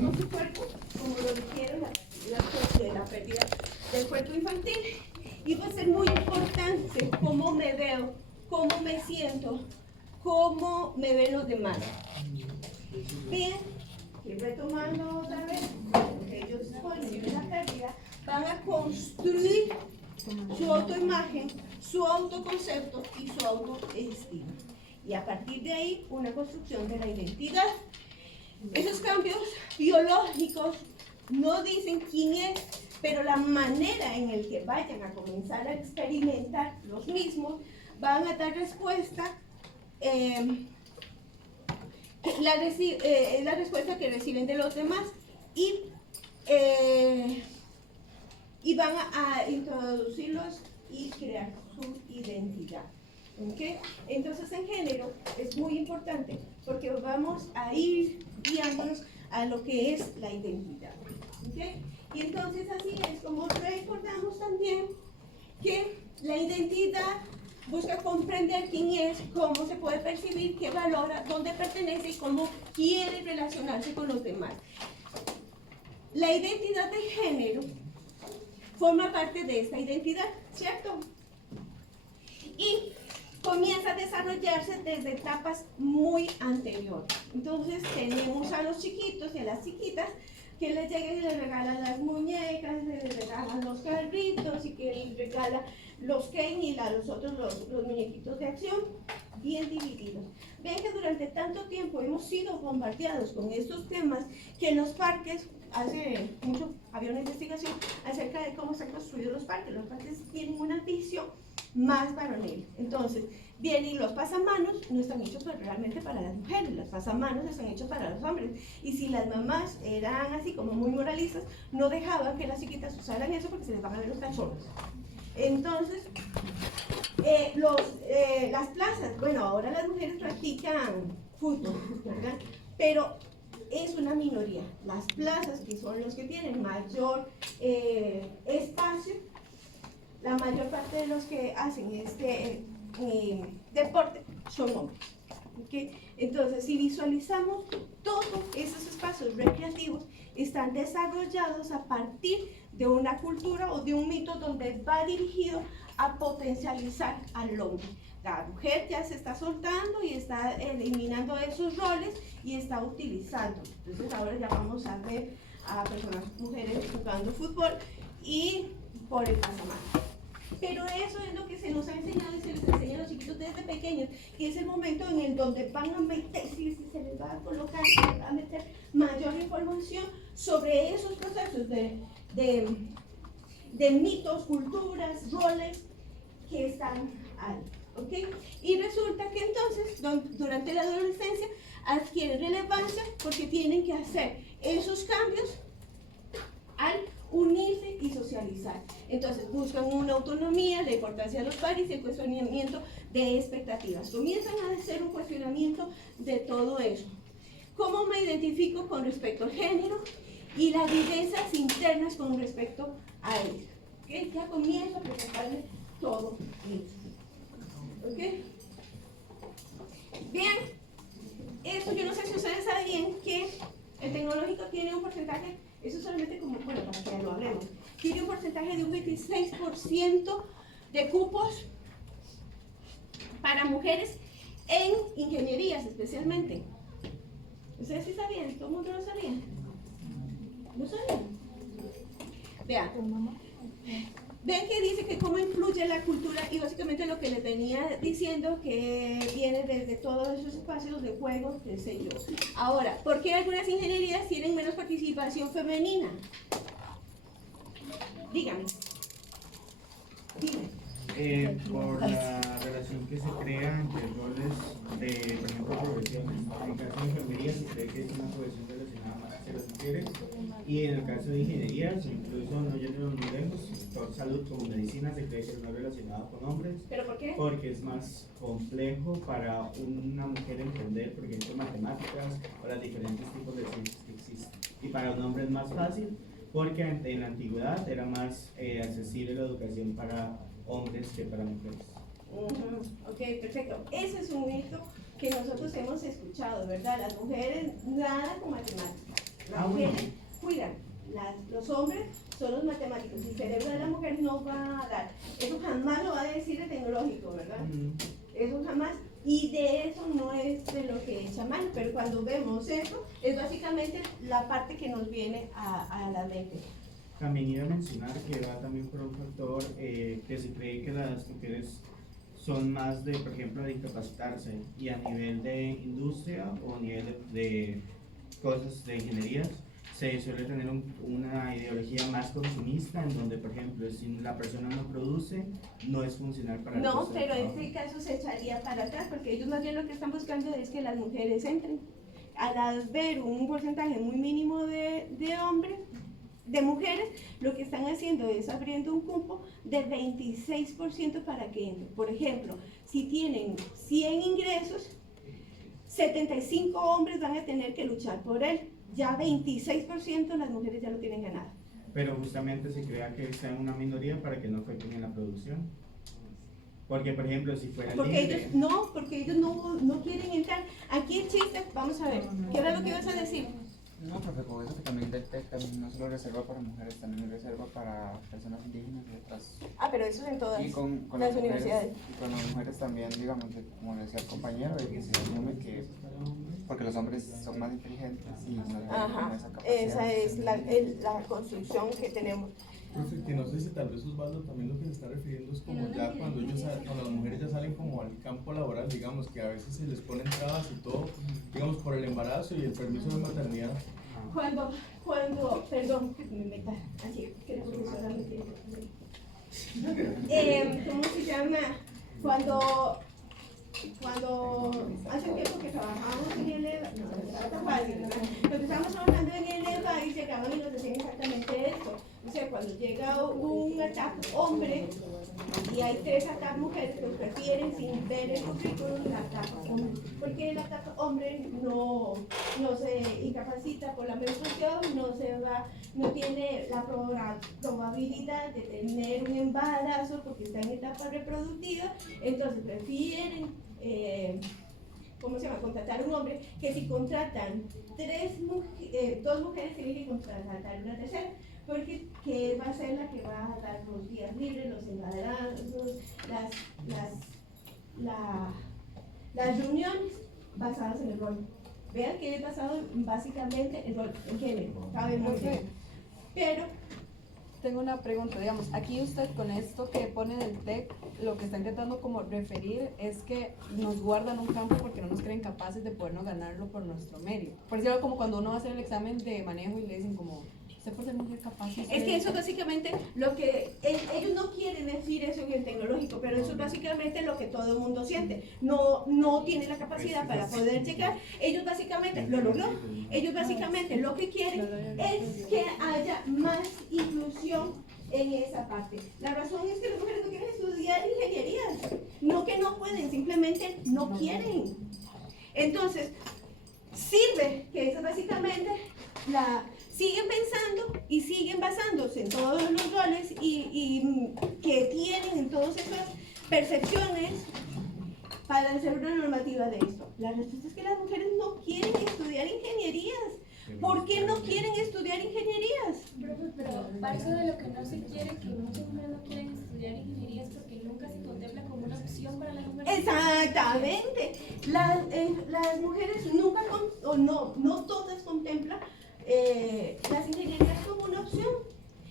con su cuerpo, como lo dijeron, la pérdida del cuerpo infantil. Y va a ser muy importante cómo me veo, cómo me siento, cómo me ven los demás. Bien, y retomando otra vez, ellos con la pérdida van a construir su autoimagen, su autoconcepto y su autoestima. Y a partir de ahí, una construcción de la identidad. Esos cambios biológicos no dicen quién es, pero la manera en la que vayan a comenzar a experimentar los mismos van a dar respuesta, la respuesta que reciben de los demás y van a introducirlos y crear su identidad. ¿Okay? Entonces en género es muy importante porque vamos a ir guiándonos a lo que es la identidad. ¿Okay? Y entonces así es como recordamos también que la identidad busca comprender quién es, cómo se puede percibir, qué valora, dónde pertenece y cómo quiere relacionarse con los demás. La identidad de género forma parte de esta identidad, ¿cierto? Y comienza a desarrollarse desde etapas muy anteriores. Entonces tenemos a los chiquitos y a las chiquitas que les llegan y les regalan las muñecas, les regalan los carritos y que les regalan los Ken y los otros, los muñequitos de acción, bien divididos. Ven que durante tanto tiempo hemos sido bombardeados con estos temas que en los parques, hace mucho había una investigación acerca de cómo se han construido los parques. Los parques tienen una visión más varonil. Entonces, vienen los pasamanos, no están hechos realmente para las mujeres, los pasamanos están hechos para los hombres. Y si las mamás eran así como muy moralistas, no dejaban que las chiquitas usaran eso porque se les van a ver los calzones. Entonces, las plazas, bueno, ahora las mujeres practican fútbol, ¿verdad? Pero es una minoría. Las plazas, que son los que tienen mayor espacio, la mayor parte de los que hacen este deporte son hombres. ¿Okay? Entonces, si visualizamos, todos esos espacios recreativos están desarrollados a partir de una cultura o de un mito donde va dirigido a potencializar al hombre. La mujer ya se está soltando y está eliminando esos roles y está utilizando. Entonces ahora ya vamos a ver a personas, mujeres jugando fútbol y por el pasamano. Pero eso es lo que se nos ha enseñado y se les enseña a los chiquitos desde pequeños, que es el momento en el donde van a meter, si se les va a colocar, se les va a meter mayor información sobre esos procesos de mitos, culturas, roles que están ahí. ¿Okay? Y resulta que entonces, durante la adolescencia, adquieren relevancia porque tienen que hacer esos cambios al unirse y socializar. Entonces buscan una autonomía, la importancia de los pares y el cuestionamiento de expectativas. Comienzan a hacer un cuestionamiento de todo eso. ¿Cómo me identifico con respecto al género? Y las vivencias internas con respecto a él. ¿Okay? Ya comienzo a presentarle todo eso. ¿Okay? Bien, eso yo no sé si ustedes sabían que el tecnológico tiene un porcentaje, eso solamente como, bueno, para que lo hablemos, tiene un porcentaje de un 26% de cupos para mujeres en ingenierías especialmente. ¿Ustedes sí sabían? ¿Todo el mundo lo sabía? ¿No sabían? Vean. Ven que dice que cómo influye la cultura y básicamente lo que les venía diciendo que viene desde todos esos espacios de juego, qué sé yo. Ahora, ¿por qué algunas ingenierías tienen menos participación femenina? Díganme. Dime. Por la relación que se crea entre roles de, por ejemplo, profesiones. En el caso de enfermería se cree que es una profesión relacionada más hacia las mujeres, y en el caso de ingenierías, incluso no yéndonos muy lejos, sector salud como medicina se cree que no es relacionado con hombres. ¿Pero por qué? Porque es más complejo para una mujer entender, por ejemplo, matemáticas o los diferentes tipos de ciencias que existen. Y para un hombre es más fácil porque en la antigüedad era más accesible la educación para hombres que para mujeres. Ok, perfecto. Ese es un mito que nosotros hemos escuchado, ¿verdad? Las mujeres nada con matemáticas. Las mujeres cuidan, los hombres son los matemáticos. El cerebro de la mujer no va a dar. Eso jamás lo va a decir el tecnológico, ¿verdad? Eso jamás. Y de eso no es de lo que echa mal, pero cuando vemos eso, es básicamente la parte que nos viene a la mente. También iba a mencionar que va también por un factor que se cree que las mujeres son más de, por ejemplo, de incapacitarse, y a nivel de industria o a nivel de cosas de ingenierías se suele tener una ideología más consumista, en donde, por ejemplo, si la persona no produce, no es funcional para el No, puesto de pero en trabajo. este caso se echaría para atrás, porque ellos más bien lo que están buscando es que las mujeres entren. Al ver un porcentaje muy mínimo de hombres, de mujeres, lo que están haciendo es abriendo un cupo de 26% para que entren. Por ejemplo, si tienen 100 ingresos, 75 hombres van a tener que luchar por él. Ya 26% las mujeres ya lo tienen ganado. Pero justamente se crea que sean una minoría para que no afecten en la producción. Porque, por ejemplo, si fuera Porque libre, ellos no quieren entrar. Aquí el chiste, vamos a ver, ¿qué era lo que ibas a decir? No, profe, con eso que también del TEC también no solo reserva para mujeres, también reserva para personas indígenas y otras. Pero eso es en todas Y con las las universidades. mujeres, y con las mujeres también, digamos, como decía el compañero, de que se asume que, porque los hombres son más inteligentes y no tienen Ajá, esa capacidad. esa es la construcción que tenemos. Profe, que no sé si tal vez Osvaldo también lo que se está refiriendo es como ya cuando cuando las mujeres ya salen como al campo laboral, digamos, que a veces se les ponen trabas y todo, digamos, por el embarazo y el permiso de maternidad. Perdón, que me meta así, que la profesora me tiene. ¿Cómo se llama? Cuando hace tiempo que trabajamos en el EVA, no estaba tan fácil, ¿verdad? Cuando estábamos trabajando en el EVA y llegaban y nos decían exactamente esto. O sea, cuando llega un ATAC hombre y hay 3 ATAC mujeres, pues prefieren sin ver el currículum el ATAC hombre. Porque el ATAC hombre no se incapacita por la menstruación, no tiene la probabilidad de tener un embarazo porque está en etapa reproductiva, entonces prefieren contratar un hombre, que si contratan 2 mujeres tienen que contratar una tercera, porque que va a ser la que va a dar los días libres, los embarazos, las reuniones basadas en el rol. Vean que es basado básicamente en rol, en género, saben muy bien. Pero tengo una pregunta, digamos, aquí usted con esto que pone del TEC, lo que está intentando como referir es que nos guardan un campo porque no nos creen capaces de podernos ganarlo por nuestro medio. Por decirlo, como cuando uno va a hacer el examen de manejo y le dicen como, usted por ser mujer capaz. es que eso es básicamente lo que ellos no quieren decir eso en el tecnológico, pero eso es básicamente lo que todo el mundo siente. No tiene la capacidad para poder llegar. Ellos básicamente lo logró. Ellos básicamente lo que quieren es que haya más inclusión en esa parte. La razón es que las mujeres no quieren estudiar ingeniería, no que no pueden, simplemente no quieren. Entonces, sirve que eso básicamente siguen pensando y siguen basándose en todos los roles y que tienen en todas esas percepciones para hacer una normativa de esto. La respuesta es que las mujeres no quieren estudiar ingenierías. ¿Por qué no quieren estudiar ingenierías? Pero parte de lo que no se quiere, que muchas mujeres no quieren estudiar ingeniería, es porque nunca se contempla como una opción para las mujeres. Exactamente. Las mujeres nunca, no todas contemplan las ingenierías como una opción.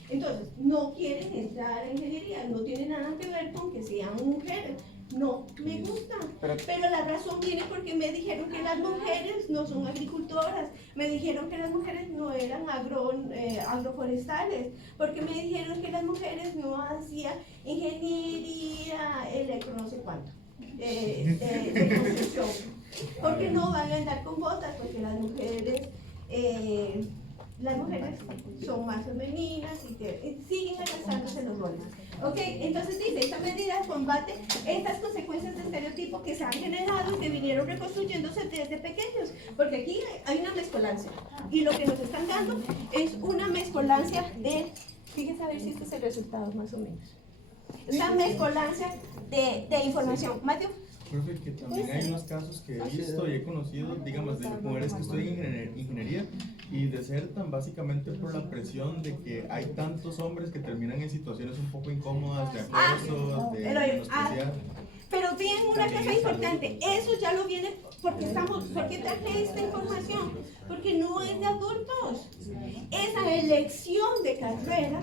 Entonces, no quieren entrar en ingeniería, no tiene nada que ver con que sean mujeres. No me gusta, pero la razón viene porque me dijeron que las mujeres no son agricultoras, me dijeron que las mujeres no eran agroforestales, porque me dijeron que las mujeres no hacían ingeniería electro no sé cuánto, de construcción, porque no van a andar con botas, porque las mujeres son más femeninas y siguen arrastrándose los roles. Ok, entonces dice, esta medida combate estas consecuencias de estereotipos que se han generado y que vinieron reconstruyéndose desde pequeños, porque aquí hay una mezcolancia y lo que nos están dando es una mezcolancia fíjense a ver si este es el resultado más o menos, una mezcolancia de información. Mateo, Profe, que también hay unos casos que he visto y he conocido, digamos, de mujeres que estudian ingeniería y desertan básicamente por la presión de que hay tantos hombres que terminan en situaciones un poco incómodas, de acoso, de menospreciar. Pero bien, una cosa importante, eso ya lo viene, ¿por qué traje esta información? Porque no es de adultos. Esa elección de carrera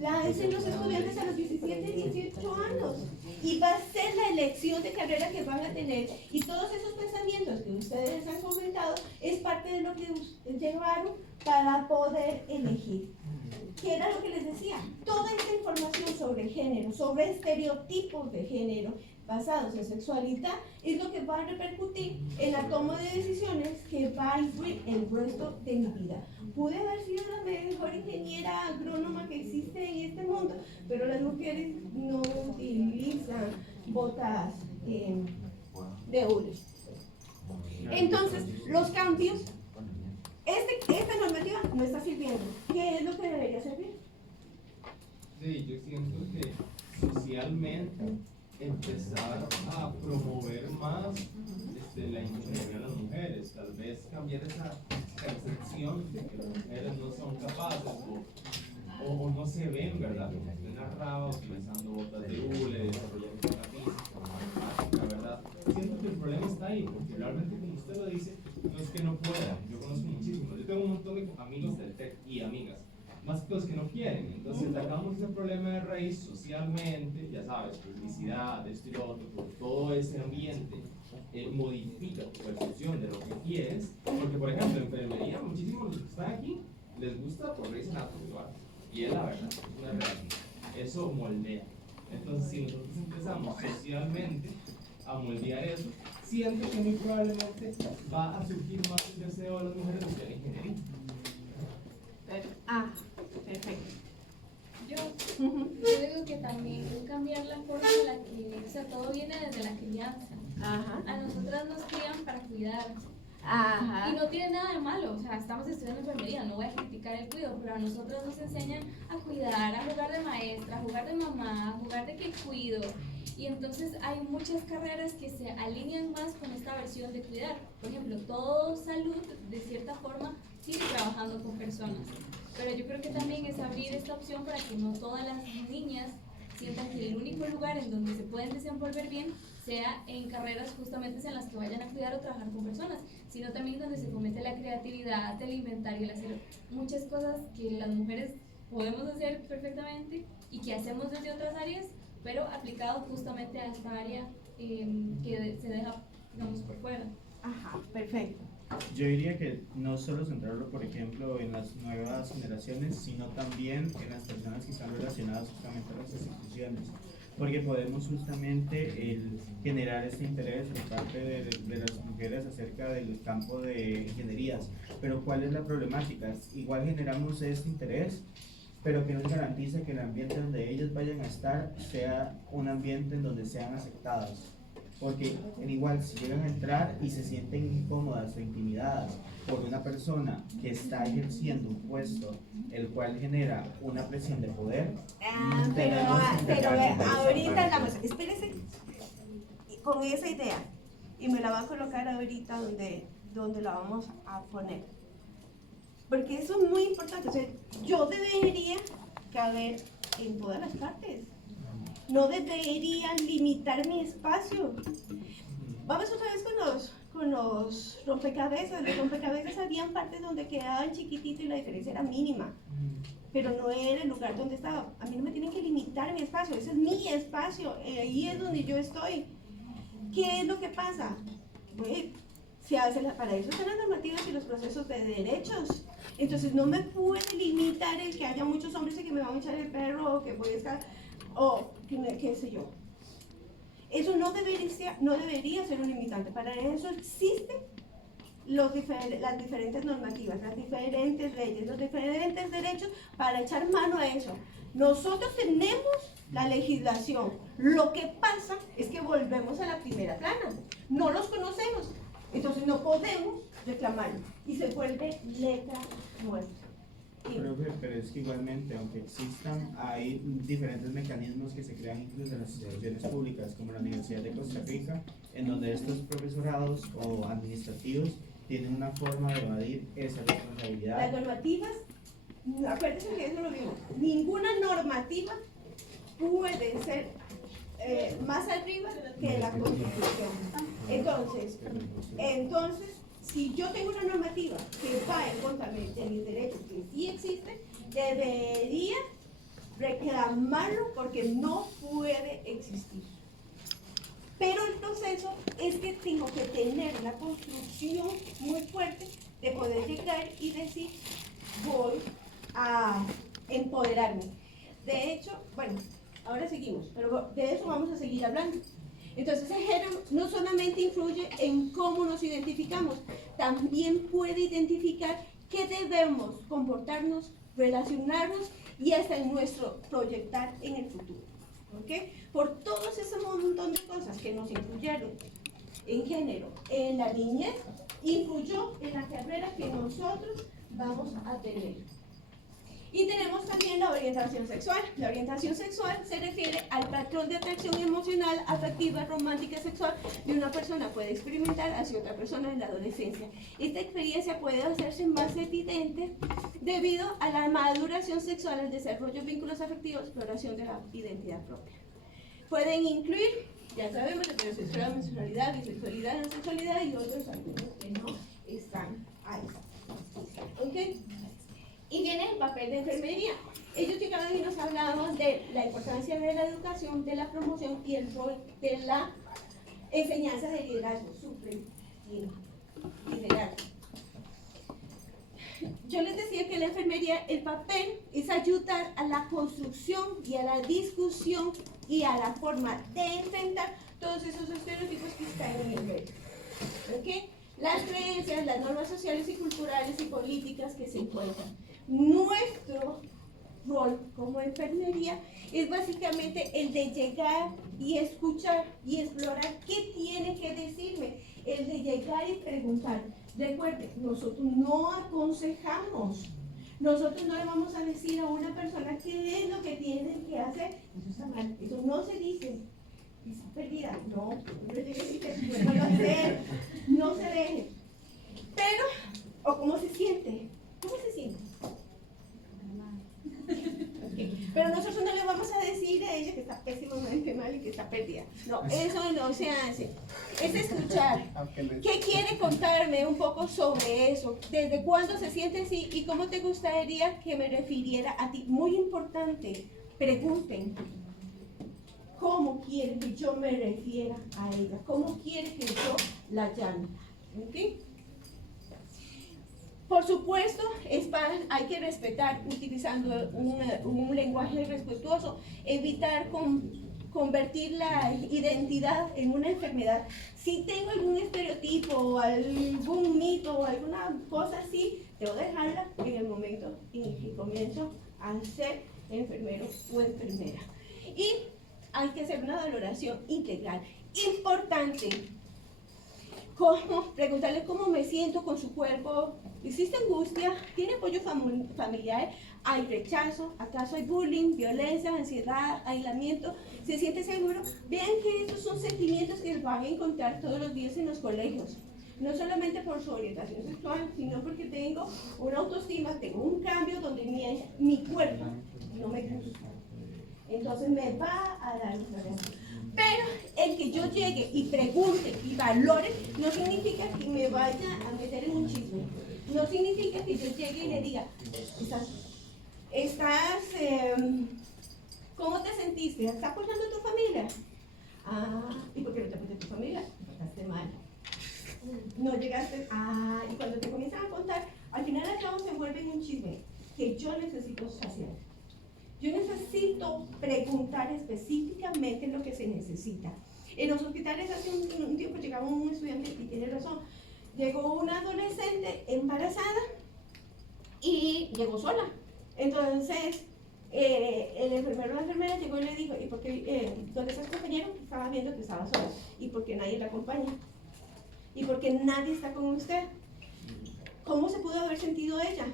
la hacen los estudiantes a los 17, 18 años. Y va a ser la elección de carrera que van a tener. Y todos esos pensamientos que ustedes han comentado es parte de lo que llevaron para poder elegir. ¿Qué era lo que les decía? Toda esta información sobre género, sobre estereotipos de género basados en sexualidad, es lo que va a repercutir en la toma de decisiones que va a influir el resto de mi vida. Pude haber sido la mejor ingeniera agrónoma que existe en este mundo, pero las mujeres no utilizan botas de hule. Entonces, los cambios, esta normativa no está sirviendo. ¿Qué es lo que debería servir? Sí, yo siento que socialmente empezar a promover más la ingeniería de las mujeres, tal vez cambiar esa percepción de que las mujeres no son capaces o no se ven, ¿verdad? Como que una raba utilizando botas de hule, desarrollando una física, matemática, ¿verdad? Siento que el problema está ahí, porque realmente como usted lo dice, no es que no puedan, yo conozco muchísimos, yo tengo un montón de amigos del TEC y amigas, más que los que no quieren. Entonces sacamos ese problema de raíz socialmente, ya sabes, publicidad, esto y lo otro, porque todo ese ambiente modifica tu percepción de lo que quieres, porque por ejemplo en enfermería muchísimos de los que están aquí les gusta por Grey's Anatomy, ¿verdad? Y es la verdad, es una realidad, eso moldea. Entonces si nosotros empezamos socialmente a moldear eso, siento que muy probablemente va a surgir más el deseo de las mujeres de estudiar ingeniería. Perfecto. Yo digo que también cambiar la forma en la que, o sea, todo viene desde la crianza. Ajá. A nosotras nos crían para cuidar. Ajá. Y no tiene nada de malo, o sea, estamos estudiando enfermería, no voy a criticar el cuidado, pero a nosotros nos enseñan a cuidar, a jugar de maestra, a jugar de mamá, a jugar de que cuido. Y entonces hay muchas carreras que se alinean más con esta versión de cuidar. Por ejemplo, todo salud, de cierta forma, sigue trabajando con personas. Pero yo creo que también es abrir esta opción para que no todas las niñas sientan que el único lugar en donde se pueden desenvolver bien sea en carreras justamente en las que vayan a cuidar o trabajar con personas, sino también donde se fomente la creatividad, el inventario, el hacer muchas cosas que las mujeres podemos hacer perfectamente y que hacemos desde otras áreas, pero aplicado justamente a esta área que se deja, digamos, por fuera. Ajá, perfecto. Yo diría que no solo centrarlo, por ejemplo, en las nuevas generaciones, sino también en las personas que están relacionadas justamente a las instituciones, porque podemos justamente generar este interés por parte de las mujeres acerca del campo de ingenierías. Pero ¿cuál es la problemática? Igual generamos este interés, pero que nos garantiza que el ambiente donde ellas vayan a estar sea un ambiente en donde sean aceptadas. Porque igual si llegan a entrar y se sienten incómodas o intimidadas por una persona que está ejerciendo un puesto el cual genera una presión de poder, Pero ahorita hablamos, espérese con esa idea y me la va a colocar ahorita donde la vamos a poner, porque eso es muy importante. O sea, yo debería caber en todas las partes. No debería limitar mi espacio. Vamos otra vez con los rompecabezas. Los rompecabezas habían partes donde quedaban chiquititos y la diferencia era mínima. Pero no era el lugar donde estaba. A mí no me tienen que limitar mi espacio. Ese es mi espacio. Ahí es donde yo estoy. ¿Qué es lo que pasa? Para eso están las normativas y los procesos de derechos. Entonces no me puede limitar el que haya muchos hombres y que me van a echar el perro o que voy a estar... o qué sé yo. Eso no debería ser un limitante. Para eso existen las diferentes normativas, las diferentes leyes, los diferentes derechos para echar mano a eso. Nosotros tenemos la legislación. Lo que pasa es que volvemos a la primera plana. No los conocemos. Entonces no podemos reclamarlo. Y se vuelve letra muerta. Pero es que igualmente, aunque existan, hay diferentes mecanismos que se crean incluso en las instituciones públicas, como la Universidad de Costa Rica, en donde estos profesorados o administrativos tienen una forma de evadir esa responsabilidad. Las normativas, acuérdense que eso lo vimos, ninguna normativa puede ser más arriba que la Constitución. Entonces, si yo tengo una normativa que va en contra de mis derechos, que sí existen, debería reclamarlo porque no puede existir. Pero el proceso es que tengo que tener la construcción muy fuerte de poder llegar y decir, voy a empoderarme. De hecho, bueno, ahora seguimos, pero de eso vamos a seguir hablando. Entonces el género no solamente influye en cómo nos identificamos, también puede identificar qué debemos comportarnos, relacionarnos y hasta en nuestro proyectar en el futuro. ¿Okay? Por todos ese montón de cosas que nos influyeron en género, en la niñez, influyó en la carrera que nosotros vamos a tener. Y tenemos también la orientación sexual. La orientación sexual se refiere al patrón de atracción emocional, afectiva, romántica, sexual de una persona puede experimentar hacia otra persona en la adolescencia. Esta experiencia puede hacerse más evidente debido a la maduración sexual, el desarrollo de vínculos afectivos, exploración de la identidad propia. Pueden incluir, ya sabemos, heterosexualidad, homosexualidad, bisexualidad, homosexualidad y otros algunos que no están ahí. ¿Ok? Y viene el papel de enfermería. Ellos llegaron y nos hablaban de la importancia de la educación, de la promoción y el rol de la enseñanza de liderazgo, liderazgo. Yo les decía que la enfermería, el papel es ayudar a la construcción y a la discusión y a la forma de enfrentar todos esos estereotipos que están en el medio. ¿Okay? Las creencias, las normas sociales y culturales y políticas que se encuentran. Nuestro rol como enfermería es básicamente el de llegar y escuchar y explorar qué tiene que decirme, el de llegar y preguntar. Recuerden, nosotros no aconsejamos, nosotros no le vamos a decir a una persona qué es lo que tienen que hacer. Eso está mal, eso no se dice. Está perdida, no le tiene que decir que puede hacer, no se deje. Pero, o cómo se siente, ¿cómo se siente? Okay. Pero nosotros no le vamos a decir a ella que está pésimamente mal y que está perdida. No, eso no se hace. Es escuchar. ¿Qué quiere contarme un poco sobre eso? ¿Desde cuándo se siente así? ¿Y cómo te gustaría que me refiriera a ti? Muy importante, pregunten. ¿Cómo quiere que yo me refiera a ella? ¿Cómo quiere que yo la llame? ¿Okay? Por supuesto, hay que respetar utilizando un lenguaje respetuoso, evitar convertir la identidad en una enfermedad. Si tengo algún estereotipo o algún mito o alguna cosa así, debo dejarla en el momento en que comienzo a ser enfermero o enfermera. Y hay que hacer una valoración integral. Importante. Preguntarle cómo me siento con su cuerpo. ¿Existe angustia? ¿Tiene apoyo familiar? ¿Hay rechazo? ¿Acaso hay bullying, violencia, ansiedad, aislamiento? ¿Se siente seguro? Vean que estos son sentimientos que van a encontrar todos los días en los colegios. No solamente por su orientación sexual, sino porque tengo una autoestima, tengo un cambio donde mi cuerpo no me gusta. Entonces me va a dar un problema. Pero el que yo llegue y pregunte y valore no significa que me vaya a meter en un chisme. No significa que yo llegue y le diga, ¿cómo te sentiste? ¿Estás apoyando a tu familia? ¿Y por qué no te apoyas a tu familia? Pasaste mal. No llegaste, y cuando te comienzan a contar, al final al cabo se vuelve en un chisme que yo necesito saciar. Yo necesito preguntar específicamente lo que se necesita. En los hospitales hace un tiempo llegaba un estudiante, y tiene razón, llegó una adolescente embarazada y llegó sola. Entonces, el enfermero o la enfermera llegó y le dijo, ¿y por qué, dónde estás compañero? Estaba viendo que estaba sola. ¿Y por qué nadie la acompaña? ¿Y por qué nadie está con usted? ¿Cómo se pudo haber sentido ella?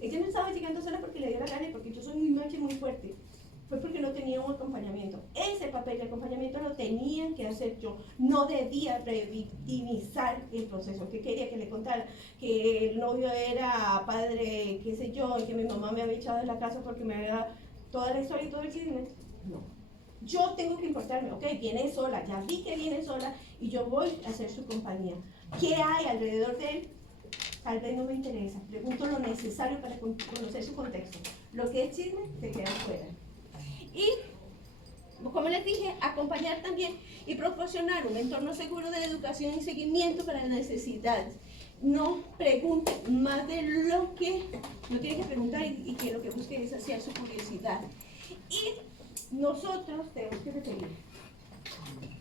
Ella no estaba llegando sola porque le dio la gana y porque yo soy muy macha y muy fuerte. Fue porque no tenía un acompañamiento. Ese papel de acompañamiento lo tenía que hacer yo. No debía revictimizar el proceso. ¿Qué quería que le contara? Que el novio era padre, qué sé yo, y que mi mamá me había echado de la casa porque me había toda la historia y todo el chisme. No. Yo tengo que importarme, ok, viene sola, ya vi que viene sola y yo voy a hacer su compañía. ¿Qué hay alrededor de él? Tal vez no me interesa. Pregunto lo necesario para conocer su contexto. Lo que es chisme se queda fuera. Y, como les dije, acompañar también y proporcionar un entorno seguro de educación y seguimiento para las necesidades. No pregunte más de lo que no tiene que preguntar y que lo que busque es saciar su curiosidad. Y nosotros tenemos que referir.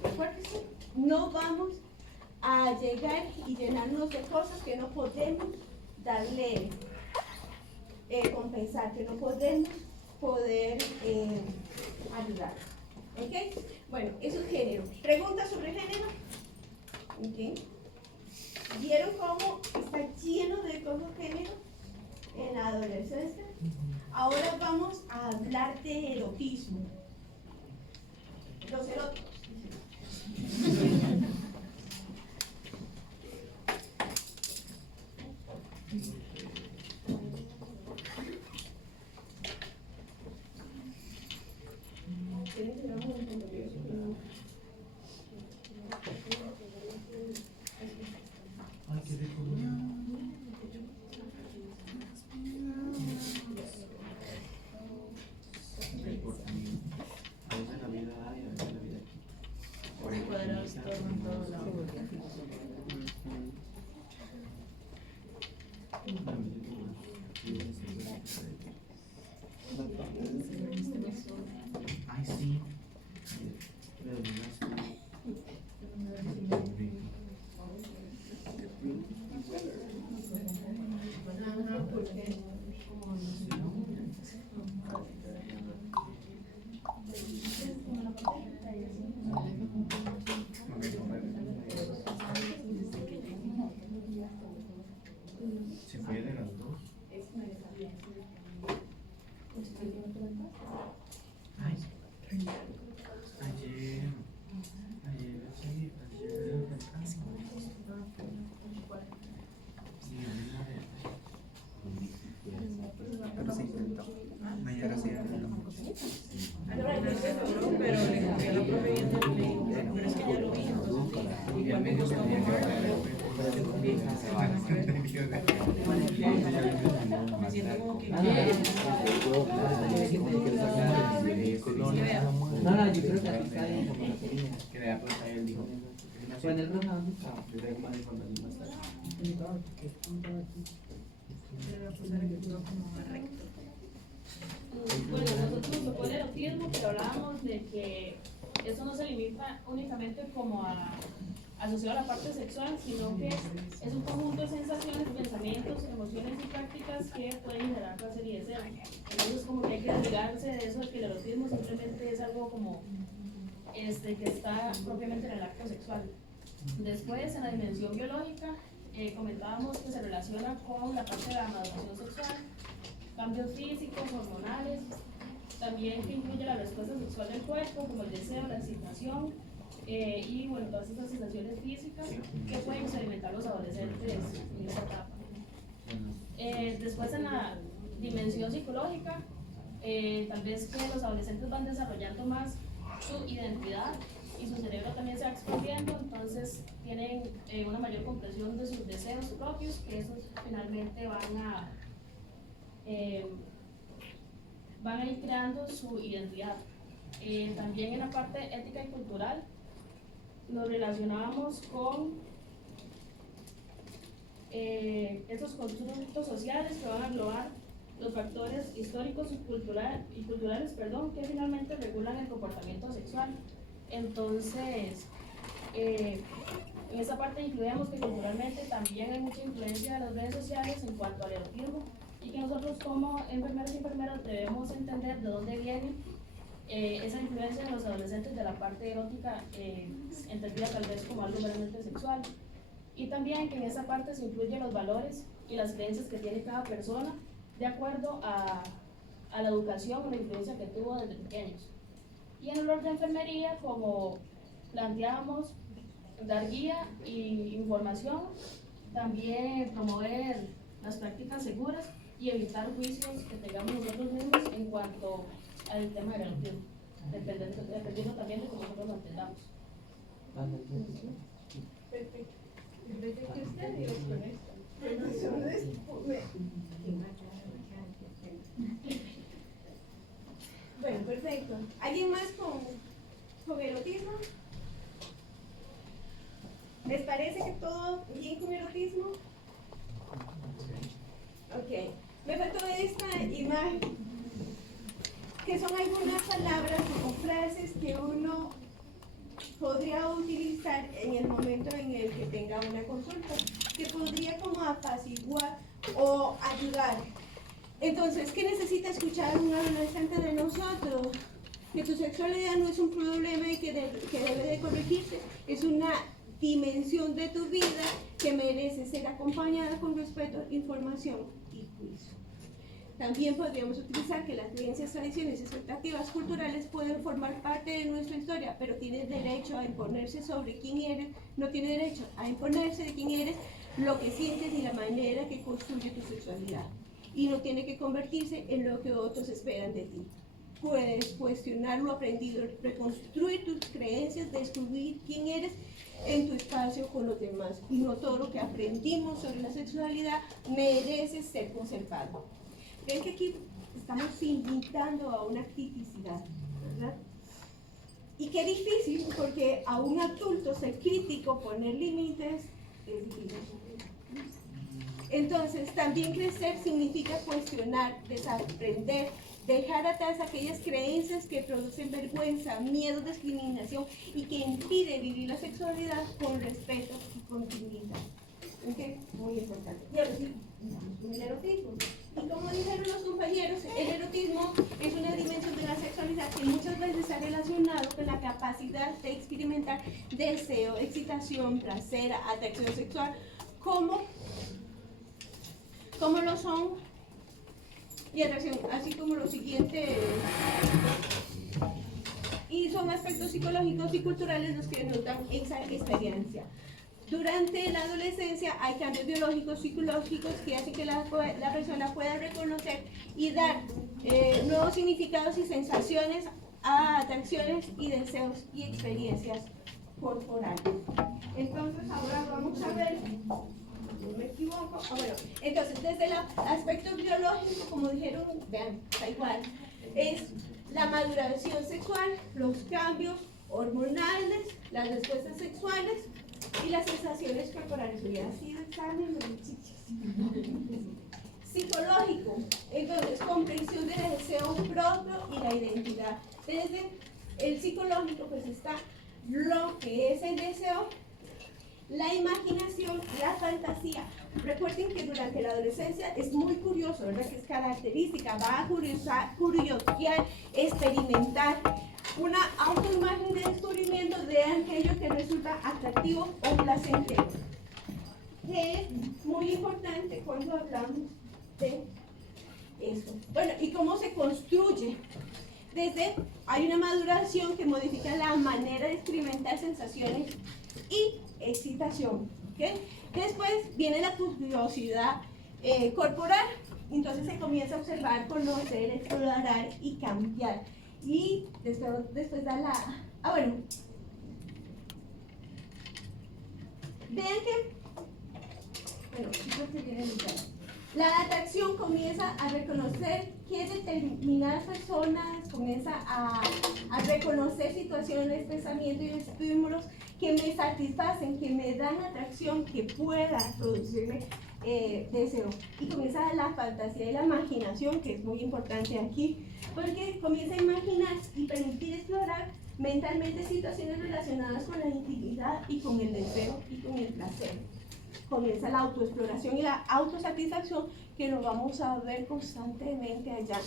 Acuérdense, no vamos a llegar y llenarnos de cosas que no podemos darle, compensar, que no podemos poder ayudar. ¿Ok? Bueno, eso es género. ¿Preguntas sobre género? ¿Ok? ¿Vieron cómo está lleno de cosas género en la adolescencia? Ahora vamos a hablar de erotismo. Los eróticos. Ay, qué rico. A veces la vida hay, a veces la vida aquí. Por Cuadrados tornan todo lado. Ay, sí. Me olvidaste. Se fue de las dos. Ay, ayer sí, ayer Pero se intentó. Mañana se intentó. Pero le cambié la profe bien del link, pero es que ya lo vi, entonces igual me costó mucho. Me siento como que No, no, yo creo que aquí está bien como la tenía. que le da plata a él, dijo. Bueno, el roja, ¿dónde está? Yo creo que más de cuando alguien más está. Bueno, nosotros tocó el erotismo, pero hablábamos de que eso no se limita únicamente como a asociado a la parte sexual, sino que es un conjunto de sensaciones, pensamientos, emociones y prácticas que pueden generar placer y deseo. Entonces como que hay que desligarse de eso, de que el erotismo simplemente es algo como que está propiamente en el acto sexual. Después, en la dimensión biológica, comentábamos que se relaciona con la parte de la maduración sexual, cambios físicos, hormonales, también que incluye la respuesta sexual del cuerpo, como el deseo, la excitación, y bueno, todas esas sensaciones físicas que pueden experimentar los adolescentes en esta etapa. Después, en la dimensión psicológica, tal vez que los adolescentes van desarrollando más su identidad y su cerebro también se va expandiendo, entonces tienen una mayor comprensión de sus deseos propios, que esos finalmente van a ir creando su identidad. También en la parte ética y cultural nos relacionábamos con estos constructos sociales que van a englobar los factores históricos y culturales, que finalmente regulan el comportamiento sexual. Entonces, en esa parte incluíamos que culturalmente también hay mucha influencia de las redes sociales en cuanto al erotismo, y que nosotros como enfermeros y enfermeras debemos entender de dónde viene esa influencia de los adolescentes de la parte erótica, entendida tal vez como algo realmente sexual. Y también que en esa parte se incluyen los valores y las creencias que tiene cada persona de acuerdo a la educación o la influencia que tuvo desde pequeños. Y en el rol de enfermería, como planteamos, dar guía y información, también promover las prácticas seguras y evitar juicios que tengamos nosotros mismos en cuanto al tema del autismo, dependiendo también de cómo nosotros lo entendamos. Perfecto. Perfecto que usted diga con esto. Bueno, perfecto. ¿Alguien más con el autismo? ¿Les parece que todo bien con el autismo? Ok. Me faltó esta imagen, que son algunas palabras o frases que uno podría utilizar en el momento en el que tenga una consulta, que podría como apaciguar o ayudar. Entonces, ¿qué necesita escuchar un adolescente de nosotros? Que tu sexualidad no es un problema y que debe de corregirse, es una dimensión de tu vida que merece ser acompañada con respeto, información y juicio. También podríamos utilizar que las creencias, tradiciones y expectativas culturales pueden formar parte de nuestra historia, pero tienes derecho a imponerse sobre quién eres, no tiene derecho a imponerse de quién eres, lo que sientes y la manera que construye tu sexualidad. Y no tiene que convertirse en lo que otros esperan de ti. Puedes cuestionar lo aprendido, reconstruir tus creencias, descubrir quién eres en tu espacio con los demás. Y no todo lo que aprendimos sobre la sexualidad merece ser conservado. Ven que aquí estamos invitando a una criticidad, ¿verdad? Y qué difícil, porque a un adulto ser crítico, poner límites, es difícil. Entonces, también crecer significa cuestionar, desaprender, dejar atrás aquellas creencias que producen vergüenza, miedo, discriminación y que impiden vivir la sexualidad con respeto y con dignidad. ¿Okay? Muy importante. Y ahora sí, el erotismo. Y como dijeron los compañeros, el erotismo es una dimensión de la sexualidad que muchas veces está relacionado con la capacidad de experimentar deseo, excitación, placer, atracción sexual, como lo son, y atracción, así como lo siguiente, y son aspectos psicológicos y culturales los que nos dan esa experiencia. Durante la adolescencia hay cambios biológicos, psicológicos que hacen que la persona pueda reconocer y dar nuevos significados y sensaciones a atracciones y deseos y experiencias corporales. Entonces ahora vamos a ver, no me equivoco, bueno, entonces desde el aspecto biológico, como dijeron, vean, está igual, es la maduración sexual, los cambios hormonales, las respuestas sexuales y las sensaciones corporales. Hubiera sido examen, psicológico, entonces comprensión del deseo propio y la identidad. Desde el psicológico pues está lo que es el deseo, la imaginación, la fantasía. Recuerden que durante la adolescencia es muy curioso, ¿verdad? Que es característica, va a curiosear, experimentar una autoimagen de descubrimiento de aquello que resulta atractivo o placentero. Que es muy importante cuando hablamos de eso. Bueno, ¿y cómo se construye? Hay una maduración que modifica la manera de experimentar sensaciones y excitación. ¿Okay? Después viene la curiosidad corporal, entonces se comienza a observar, conocer, explorar y cambiar. Y después da la... bueno. Vean que... Bueno, creo que viene la atracción comienza a reconocer que determinadas personas, comienza a reconocer situaciones, pensamientos y estímulos que me satisfacen, que me dan atracción, que pueda producirme deseo. Y comienza la fantasía y la imaginación, que es muy importante aquí, porque comienza a imaginar y permitir explorar mentalmente situaciones relacionadas con la intimidad y con el deseo y con el placer. Comienza la autoexploración y la autosatisfacción, que lo vamos a ver constantemente allá.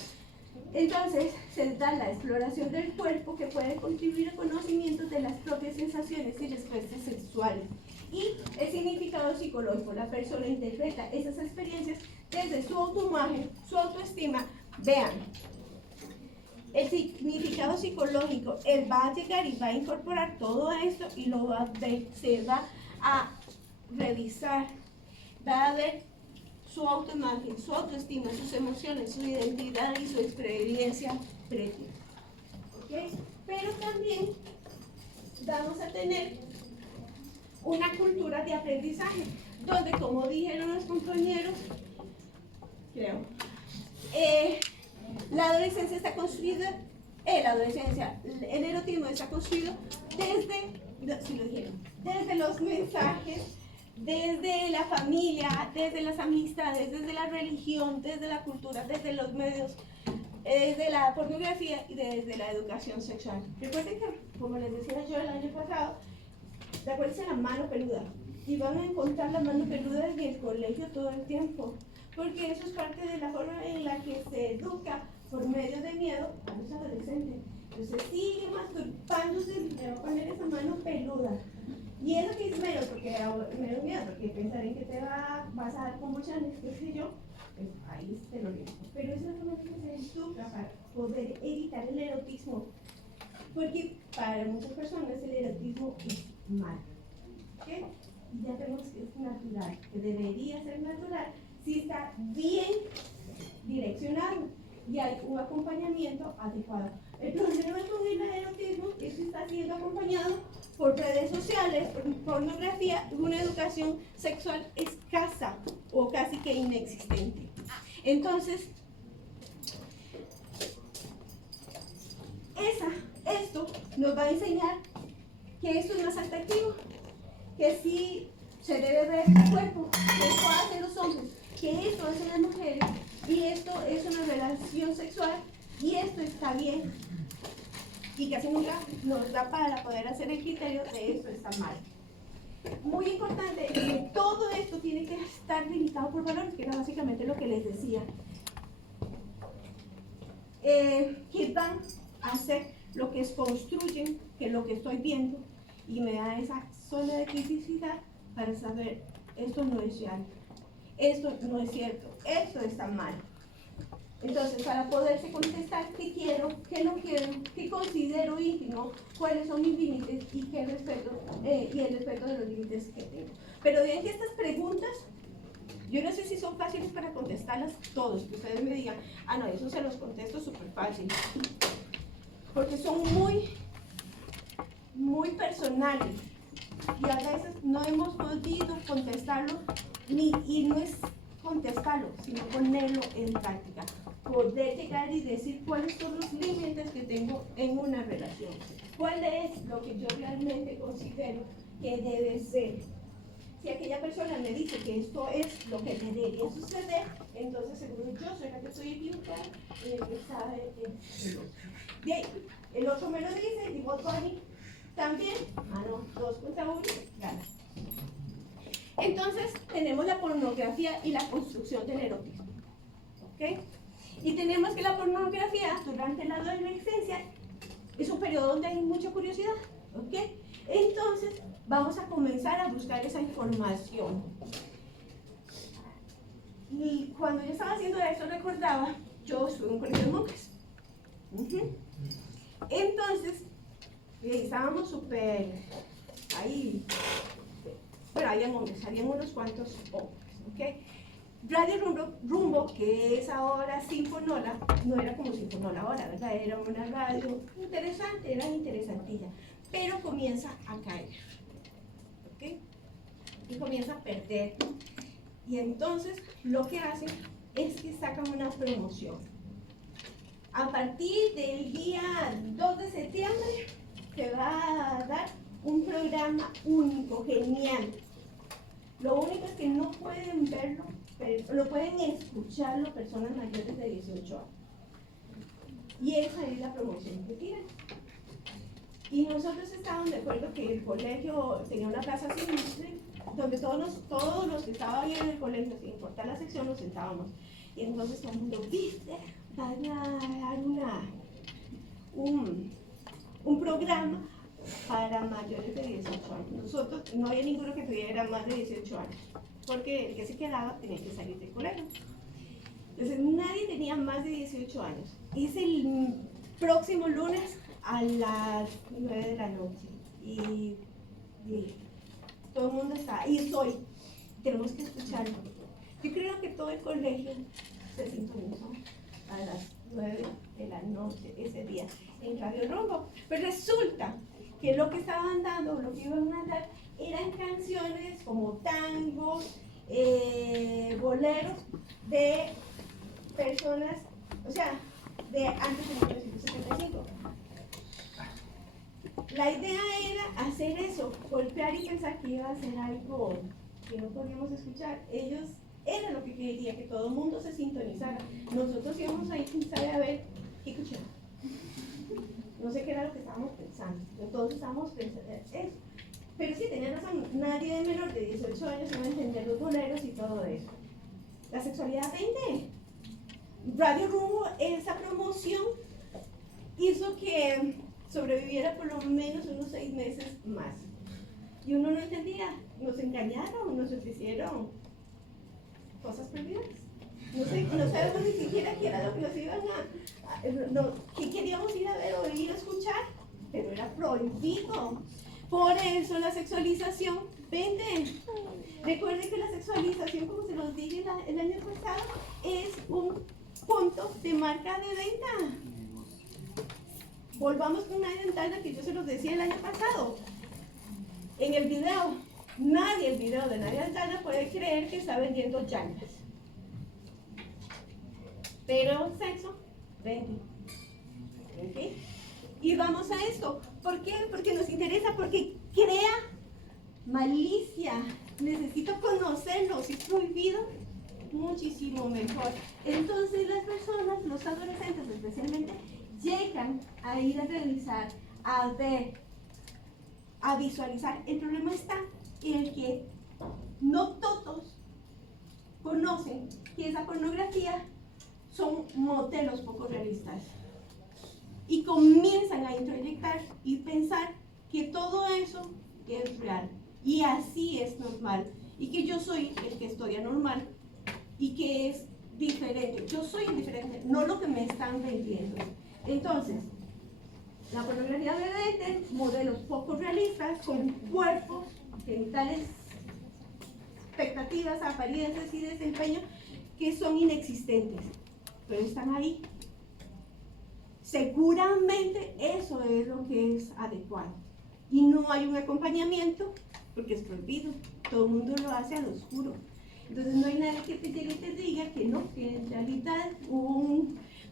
Entonces, se da la exploración del cuerpo, que puede contribuir al conocimiento de las propias sensaciones y respuestas sexuales. Y el significado psicológico, la persona interpreta esas experiencias desde su autoimagen, su autoestima. Vean, el significado psicológico, él va a llegar y va a incorporar todo esto y lo va a ver, se va a revisar, va a ver su autoimagen, su autoestima, sus emociones, su identidad y su experiencia previa. ¿Okay? Pero también vamos a tener una cultura de aprendizaje, donde, como dijeron los compañeros, creo, la adolescencia está construida, el erotismo está construido desde los mensajes, desde la familia, desde las amistades, desde la religión, desde la cultura, desde los medios, desde la pornografía y desde la educación sexual. Recuerden que, como les decía yo el año pasado, recuerden la mano peluda, y van a encontrar la mano peluda en el colegio todo el tiempo, porque eso es parte de la forma en la que se educa por medio de miedo a los adolescentes. Entonces sigue masturbándose y le va a poner esa mano peluda. Y es lo que es menos, porque menos miedo, porque pensar en que te vas a dar con mucha anestesia, pues ahí te lo digo. Pero es una forma que se educa para poder evitar el erotismo, porque para muchas personas el erotismo es malo. ¿Okay? Y ya vemos que es natural, que debería ser natural si está bien direccionado y hay un acompañamiento adecuado. El problema con el erotismo es que está siendo acompañado por redes sociales, por pornografía, una educación sexual escasa o casi que inexistente. Entonces, esto nos va a enseñar que esto no es atractivo, que sí se debe ver el cuerpo, que esto hacen los hombres, que esto hacen las mujeres, y esto es una relación sexual, y esto está bien, y casi nunca nos da para poder hacer el criterio de esto está mal. Muy importante que todo esto tiene que estar limitado por valores, que era básicamente lo que les decía, que van a hacer lo que construyen, que lo que estoy viendo, y me da esa zona de criticidad para saber, esto no es real, esto no es cierto, esto está mal. Entonces, para poderse contestar qué quiero, qué no quiero, qué considero íntimo, cuáles son mis límites y qué respeto, y el respeto de los límites que tengo. Pero vean que estas preguntas, yo no sé si son fáciles para contestarlas todos, que ustedes me digan, ah no, eso se los contesto súper fácil, porque son muy personales y a veces no hemos podido contestarlo, y no es contestarlo, sino ponerlo en práctica, poder llegar y decir cuáles son los límites que tengo en una relación, cuál es lo que yo realmente considero que debe ser. Si aquella persona me dice que esto es lo que debería suceder, entonces seguro yo soy la que estoy equivocada y el que sabe es el otro. De ahí, el otro me lo dice y voto ahí también, no, 2 contra 1, gana. Entonces tenemos la pornografía y la construcción del erotismo, ¿ok? Y tenemos que la pornografía durante la adolescencia es un periodo donde hay mucha curiosidad, ¿ok? Entonces vamos a comenzar a buscar esa información. Y cuando yo estaba haciendo eso recordaba, yo estuve en un colegio de monjas. Entonces, estábamos súper ahí. Bueno, habían hombres, habían unos cuantos hombres, ¿ok? Radio Rumbo, que es ahora Sinfonola, no era como Sinfonola ahora, ¿verdad? Era una radio interesante, era interesantilla, pero comienza a caer, ¿ok? Y comienza a perder. Y entonces lo que hacen es que sacan una promoción. A partir del día 2 de septiembre se va a dar un programa único, genial. Lo único es que no pueden verlo, pero lo pueden escucharlo personas mayores de 18 años. Y esa es la promoción que tienen. Y nosotros estábamos de acuerdo que el colegio tenía una plaza así, donde todos los que estaban en el colegio, sin importar la sección, nos sentábamos. Y entonces todo el mundo, viste, van a dar un programa para mayores de 18 años. Nosotros no había ninguno que tuviera más de 18 años, porque el que se quedaba tenía que salir del colegio. Entonces nadie tenía más de 18 años. Es el próximo lunes a las 9 de la noche. Y todo el mundo está, y soy, tenemos que escucharlo. Yo creo que todo el colegio se sintonizó a las 9 de la noche ese día en Radio Rumbo. Pero resulta que lo que estaban dando, lo que iban a dar, eran canciones como tangos, boleros de personas, o sea, de antes de 1975. La idea era hacer eso, golpear y pensar que iba a ser algo que no podíamos escuchar. Ellos era lo que quería, que todo el mundo se sintonizara. Nosotros íbamos ahí sin saber a ver qué escuchamos. No sé qué era lo que estábamos pensando. Entonces estábamos pensando eso. Pero sí, tenía razón, nadie de menor de 18 años iba a entender los boleros y todo eso. La sexualidad 20. Radio Rumbo, esa promoción hizo que sobreviviera por lo menos unos 6 meses más. Y uno no entendía, nos engañaron, nos ofrecieron cosas prohibidas. No sabemos ni siquiera qué era lo que nos iban que queríamos ir a ver o ir a escuchar, pero era prohibido. Por eso la sexualización vende. Recuerden que la sexualización, como se los dije el año pasado, es un punto de marca de venta. Volvamos con Nadia Antalya, que yo se los decía el año pasado. En el video, el video de Nadia Antalya puede creer que está vendiendo llantas. Pero sexo, vende. ¿Okay? Y vamos a esto. ¿Por qué? Porque nos interesa, porque crea malicia. Necesito conocerlo. Si es prohibido, muchísimo mejor. Entonces las personas, los adolescentes especialmente, llegan a ir a realizar, a ver, a visualizar. El problema está en que no todos conocen que esa pornografía son modelos poco realistas y comienzan a introyectar y pensar que todo eso es real y así es normal y que yo soy el que estoy anormal y que es diferente. Yo soy diferente, no lo que me están vendiendo. Entonces, la pornografía vende modelos poco realistas con cuerpos, genitales, expectativas, apariencias y desempeño que son inexistentes, pero están ahí. Seguramente eso es lo que es adecuado. Y no hay un acompañamiento porque es prohibido. Todo el mundo lo hace al oscuro. Entonces no hay nadie que te llegue y te diga que no, que en realidad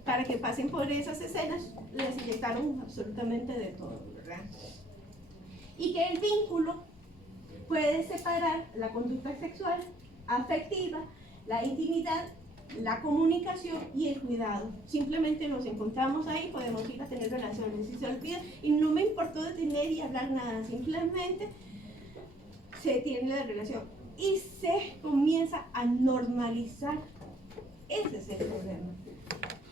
para que pasen por esas escenas les inyectaron absolutamente de todo, ¿verdad? Y que el vínculo puede separar la conducta sexual, afectiva, la intimidad, la comunicación y el cuidado. Simplemente nos encontramos ahí, podemos ir a tener relaciones y se olvida, y no me importó detener y hablar nada, simplemente se tiene la relación y se comienza a normalizar. Ese es el problema.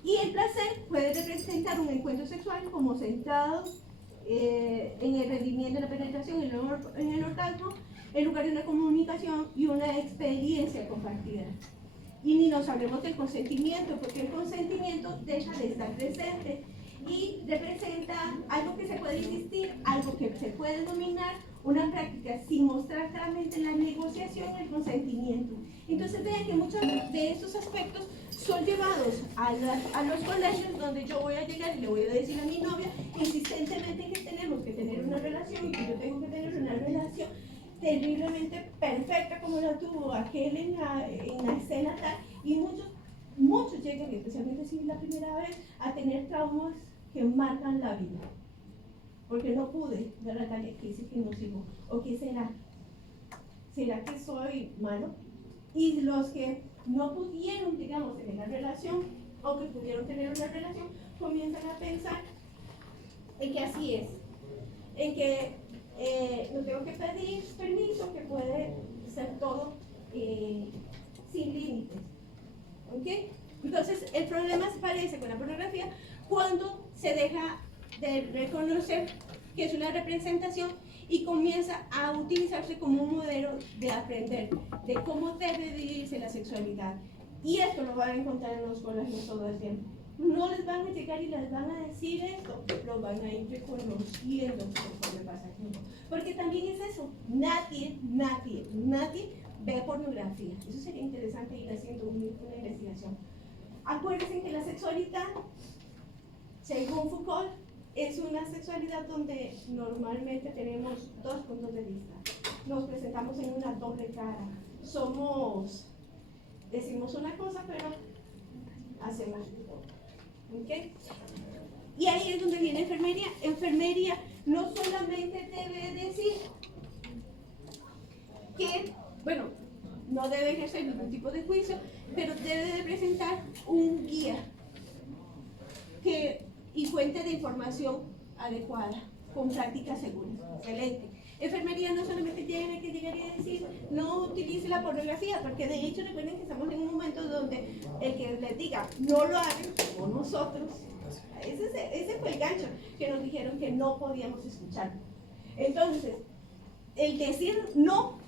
Y el placer puede representar un encuentro sexual como centrado en el rendimiento de la penetración, en el orgasmo, en lugar de una comunicación y una experiencia compartida. Y ni nos hablemos del consentimiento, porque el consentimiento deja de estar presente y representa algo que se puede insistir, algo que se puede dominar, una práctica sin mostrar claramente la negociación y el consentimiento. Entonces vean que muchos de estos aspectos son llevados a los colegios, donde yo voy a llegar y le voy a decir a mi novia insistentemente que tenemos que tener una relación y que yo tengo que tener una relación terriblemente perfecta como la tuvo aquel en la escena tal, y muchos llegan, especialmente si es la primera vez, a tener traumas que marcan la vida. Porque no pude ver la talla que hice que no sigo. ¿O qué será? ¿Será que soy malo? Y los que no pudieron, digamos, tener la relación, o que pudieron tener una relación, comienzan a pensar en que así es. En que no tengo que pedir permiso, que puede ser todo sin límites. ¿Ok? Entonces, el problema se parece con la pornografía cuando se deja de reconocer que es una representación, y comienza a utilizarse como un modelo de aprender, de cómo debe vivirse la sexualidad. Y esto lo van a encontrar en los colegios todo el tiempo. No les van a llegar y les van a decir esto, lo van a ir reconociendo conforme pasa el tiempo. Porque también es eso, nadie ve pornografía. Eso sería interesante ir haciendo una investigación. Acuérdense que la sexualidad, según Foucault, es una sexualidad donde normalmente tenemos dos puntos de vista. Nos presentamos en una doble cara. Decimos una cosa, pero hacemos otra. ¿Okay? Y ahí es donde viene enfermería. Enfermería no solamente debe decir que, bueno, no debe ejercer ningún tipo de juicio, pero debe de presentar un guía y fuente de información adecuada, con prácticas seguras. Excelente. Enfermería no solamente tiene que llegar y decir no utilice la pornografía, porque de hecho recuerden que estamos en un momento donde el que les diga no lo hagan, como nosotros, ese fue el gancho que nos dijeron que no podíamos escuchar. Entonces, el decir no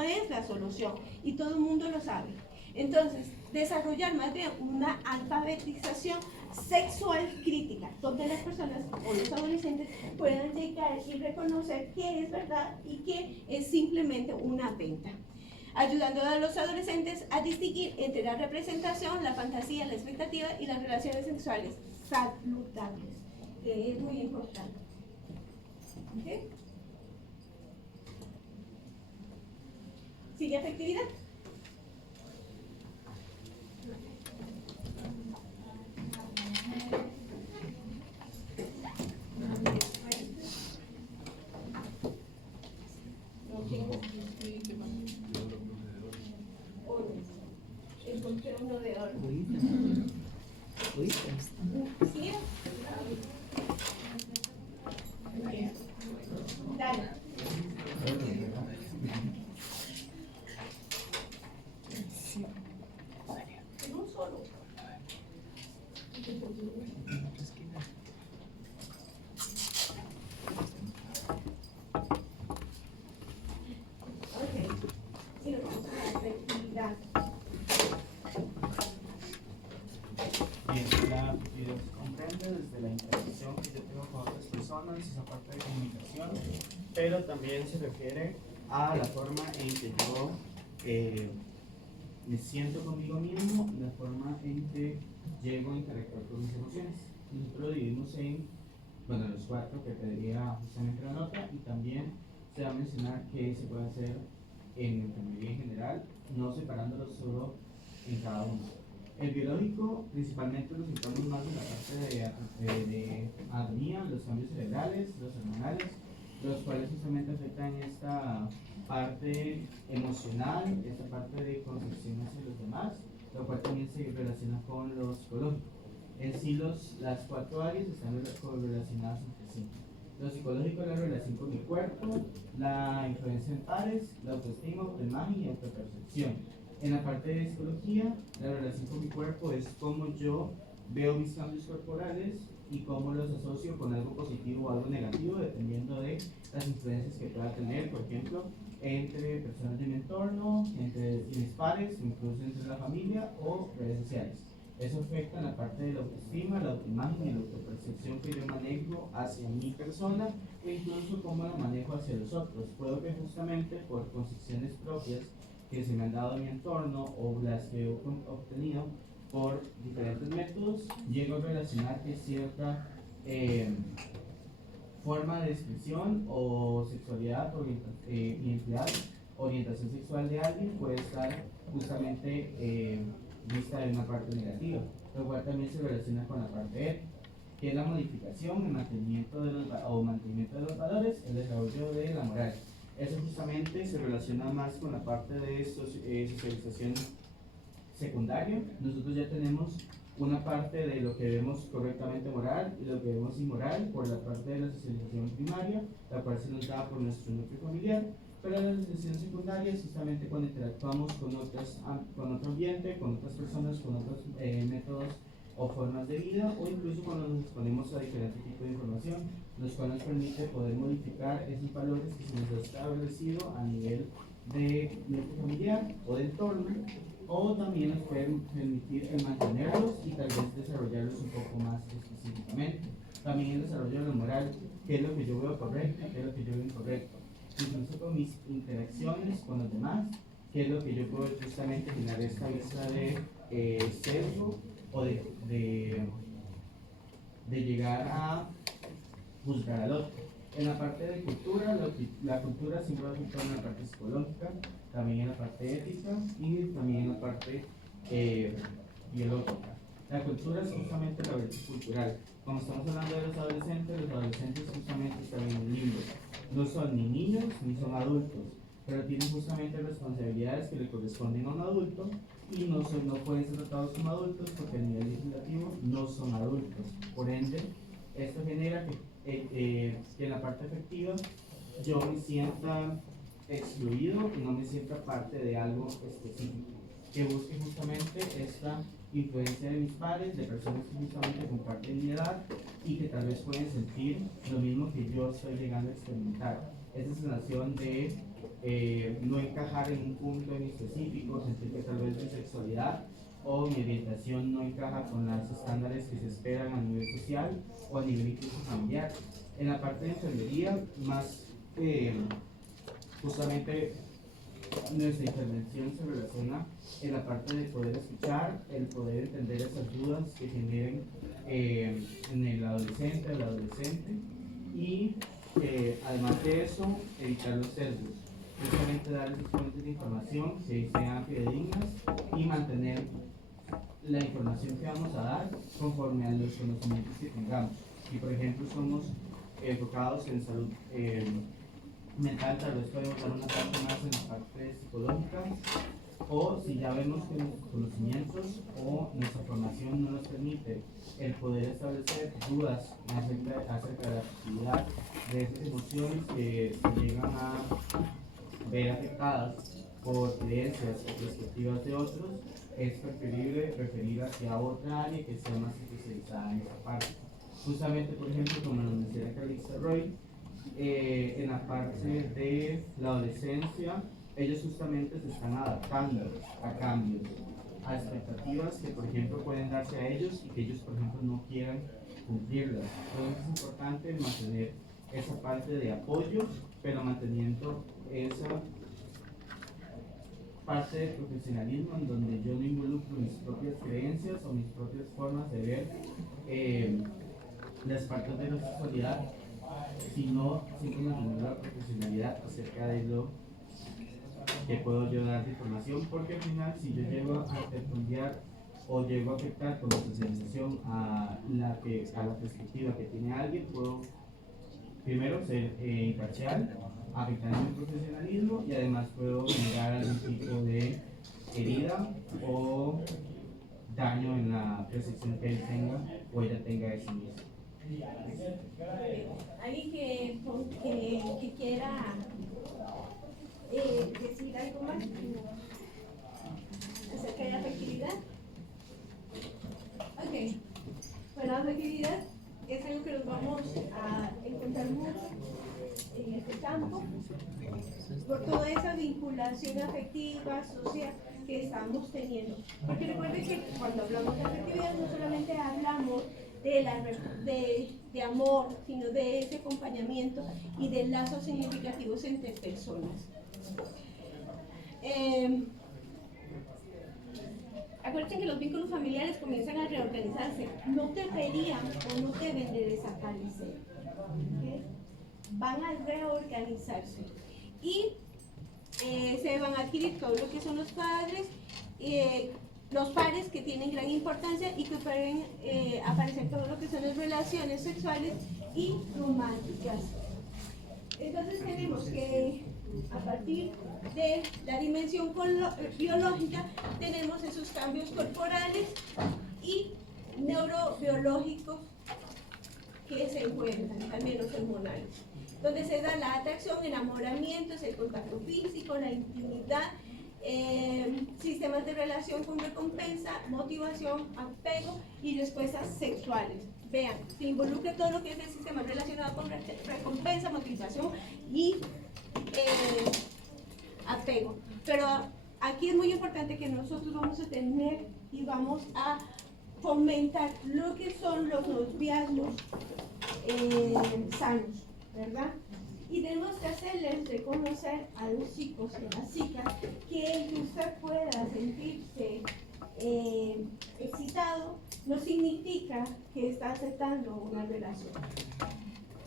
es la solución y todo el mundo lo sabe. Entonces, desarrollar más bien una alfabetización sexual crítica, donde las personas o los adolescentes puedan llegar y reconocer qué es verdad y qué es simplemente una venta, ayudando a los adolescentes a distinguir entre la representación, la fantasía, la expectativa y las relaciones sexuales saludables, que es muy importante. ¿Okay? ¿Sigue afectividad? Encontré uno de oro. ¿Sí? Dale. En un solo. Ok. Y nos vamos a la afectividad. Bien, la afectividad se comprende desde la interacción que yo tengo con otras personas, esa parte de comunicación, pero también se refiere a la forma en que yo me siento conmigo mismo, la forma en que llego a interactuar con mis emociones. Nosotros dividimos en, bueno, los cuatro que pediría justamente la nota, y también se va a mencionar que se puede hacer en enfermería en general, no separándolos solo en cada uno. El biológico, principalmente nos centramos más en la parte de anatomía, los cambios cerebrales, los hormonales, los cuales justamente afectan esta parte emocional, esta parte de concepción hacia los demás, lo cual también se relaciona con lo psicológico. En sí, las cuatro áreas están relacionadas entre sí. Lo psicológico es la relación con el cuerpo, la influencia en pares, la autoestima, autoimagen y autopercepción. En la parte de psicología, la relación con mi cuerpo es cómo yo veo mis cambios corporales y cómo los asocio con algo positivo o algo negativo, dependiendo de las influencias que pueda tener, por ejemplo, entre personas de mi entorno, entre mis pares, incluso entre la familia o redes sociales. Eso afecta en la parte de la autoestima, la autoimagen y la autopercepción que yo manejo hacia mi persona, e incluso cómo la manejo hacia los otros. Puedo que justamente por concepciones propias que se me han dado en mi entorno o las que he obtenido por diferentes métodos, llego a relacionar que cierta forma de expresión o sexualidad, identidad, orientación sexual de alguien puede estar justamente vista de una parte negativa, lo cual también se relaciona con la parte ética, que es la modificación, el mantenimiento de los valores, el desarrollo de la moral. Eso justamente se relaciona más con la parte de socialización secundaria. Nosotros ya tenemos una parte de lo que vemos correctamente moral y lo que vemos inmoral por la parte de la socialización primaria, la cual se nos da por nuestro núcleo familiar, pero la socialización secundaria es justamente cuando interactuamos con otro ambiente, con otras personas, con otros métodos o formas de vida, o incluso cuando nos exponemos a diferentes tipos de información, los cuales nos permite poder modificar esos valores que se nos ha establecido a nivel de núcleo familiar o de entorno, o también nos pueden permitir el mantenerlos y tal vez desarrollarlos un poco más específicamente. También el desarrollo de la moral, qué es lo que yo veo correcto y qué es lo que yo veo incorrecto. Incluso con mis interacciones con los demás, qué es lo que yo puedo justamente generar esta vista de sesgo o de llegar a juzgar al otro. En la parte de cultura, la cultura siempre va a afectar en la parte psicológica, también en la parte ética y también en la parte biológica. La cultura es justamente la parte cultural. Cuando estamos hablando de los adolescentes justamente están en un limbo. No son ni niños ni son adultos, pero tienen justamente responsabilidades que le corresponden a un adulto y no pueden ser tratados como adultos porque a nivel legislativo no son adultos. Por ende, esto genera que en la parte afectiva yo me sienta excluido y no me sienta parte de algo específico, que busque justamente esta influencia de mis pares, de personas que justamente comparten mi edad y que tal vez pueden sentir lo mismo que yo estoy llegando a experimentar. Esa sensación de no encajar en un punto en específico, sentir que tal vez mi sexualidad o mi orientación no encaja con los estándares que se esperan a nivel social o a nivel incluso familiar. En la parte de enfermería, más justamente nuestra intervención se relaciona en la parte de poder escuchar, el poder entender esas dudas que generen en el adolescente y además de eso, evitar los sesgos. Justamente darles fuentes de información que sean fidedignas y mantener la información que vamos a dar conforme a los conocimientos que tengamos. Si por ejemplo somos enfocados en salud mental, tal vez podemos dar una parte más en la parte psicológica, o si ya vemos que nuestros conocimientos o nuestra formación no nos permite el poder establecer dudas acerca de la actividad de esas emociones que se llegan a ver afectadas por creencias o perspectivas de otros, es preferible referir hacia otra área que sea más especializada en esa parte. Justamente, por ejemplo, como nos menciona Calixta Roy, en la parte de la adolescencia, ellos justamente se están adaptando a cambios, a expectativas que, por ejemplo, pueden darse a ellos y que ellos, por ejemplo, no quieran cumplirlas. Entonces es importante mantener esa parte de apoyo, pero manteniendo esa parte de profesionalismo en donde yo no involucro mis propias creencias o mis propias formas de ver las partes de la sexualidad, sino simplemente la profesionalidad acerca de lo que puedo yo dar de información, porque al final si yo llego a intercambiar o llego a afectar con la socialización a la perspectiva que tiene alguien, puedo primero ser imparcial, afectar mi profesionalismo y además puedo generar algún tipo de herida o daño en la percepción que él tenga o ella tenga de sí mismo. ¿Alguien que quiera decir algo más acerca de la afectividad? Ok, bueno, la afectividad es algo que nos vamos a encontrar mucho en este campo por toda esa vinculación afectiva, social que estamos teniendo. Porque recuerden que cuando hablamos de afectividad no solamente hablamos de amor, sino de ese acompañamiento y de lazos significativos entre personas. Acuérdense que los vínculos familiares comienzan a reorganizarse, no deberían o no deben de desaparecer, ¿okay? Van a reorganizarse y se van a adquirir todo lo que son los pares que tienen gran importancia y que pueden aparecer todo lo que son las relaciones sexuales y románticas. Entonces tenemos que, a partir de la dimensión biológica, tenemos esos cambios corporales y neurobiológicos que se encuentran, también los hormonales, donde se da la atracción, enamoramientos, el contacto físico, la intimidad, sistemas de relación con recompensa, motivación, apego y respuestas sexuales. Vean, se involucra todo lo que es el sistema relacionado con recompensa, motivación y apego. Pero aquí es muy importante que nosotros vamos a tener y vamos a fomentar lo que son los noviazgos sanos, ¿verdad? Y tenemos que hacerles reconocer a los chicos y a las chicas que el que usted pueda sentirse excitado no significa que está aceptando una relación.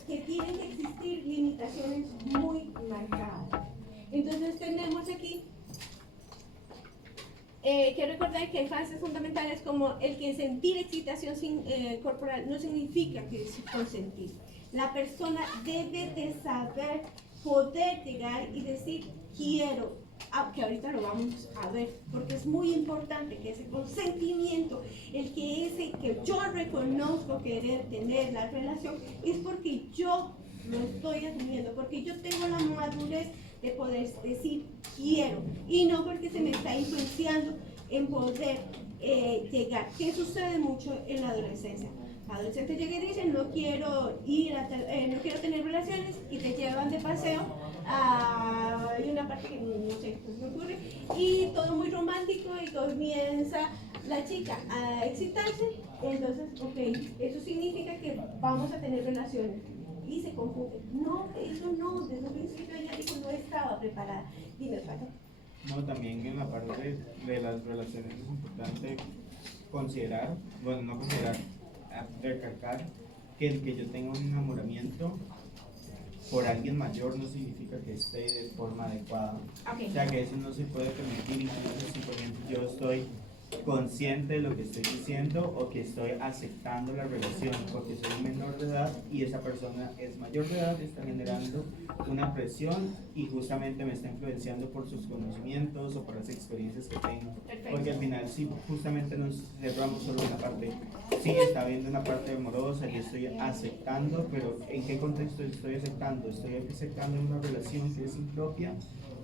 Que tienen que existir limitaciones muy marcadas. Entonces tenemos aquí que recordar que hay fases fundamentales como el que sentir excitación corporal no significa que es consentir. La persona debe de saber poder llegar y decir quiero, que ahorita lo vamos a ver, porque es muy importante que ese consentimiento, que yo reconozco querer tener la relación, es porque yo lo estoy asumiendo, porque yo tengo la madurez de poder decir quiero, y no porque se me está influenciando en poder llegar. ¿Qué sucede mucho en la adolescencia? Adolescentes llegan y dicen no quiero no quiero tener relaciones, y te llevan de paseo hay una parte que no sé qué me ocurre, y todo muy romántico, y comienza la chica a excitarse. Entonces, ok, eso significa que vamos a tener relaciones, y se confunde. No, eso no, desde un principio ella dijo no estaba preparada. Dime, Pato. No, también en la parte de las relaciones es importante considerar, bueno, no considerar, recalcar que el que yo tenga un enamoramiento por alguien mayor no significa que esté de forma adecuada. Okay. O sea, que eso no se puede permitir, incluso si por ejemplo yo estoy consciente de lo que estoy diciendo o que estoy aceptando la relación porque soy menor de edad y esa persona es mayor de edad, está generando una presión y justamente me está influenciando por sus conocimientos o por las experiencias que tengo. Perfecto. Porque al final sí, justamente nos cerramos solo una parte, sí está habiendo una parte amorosa, yo estoy aceptando, pero ¿en qué contexto estoy aceptando? Estoy aceptando una relación que es impropia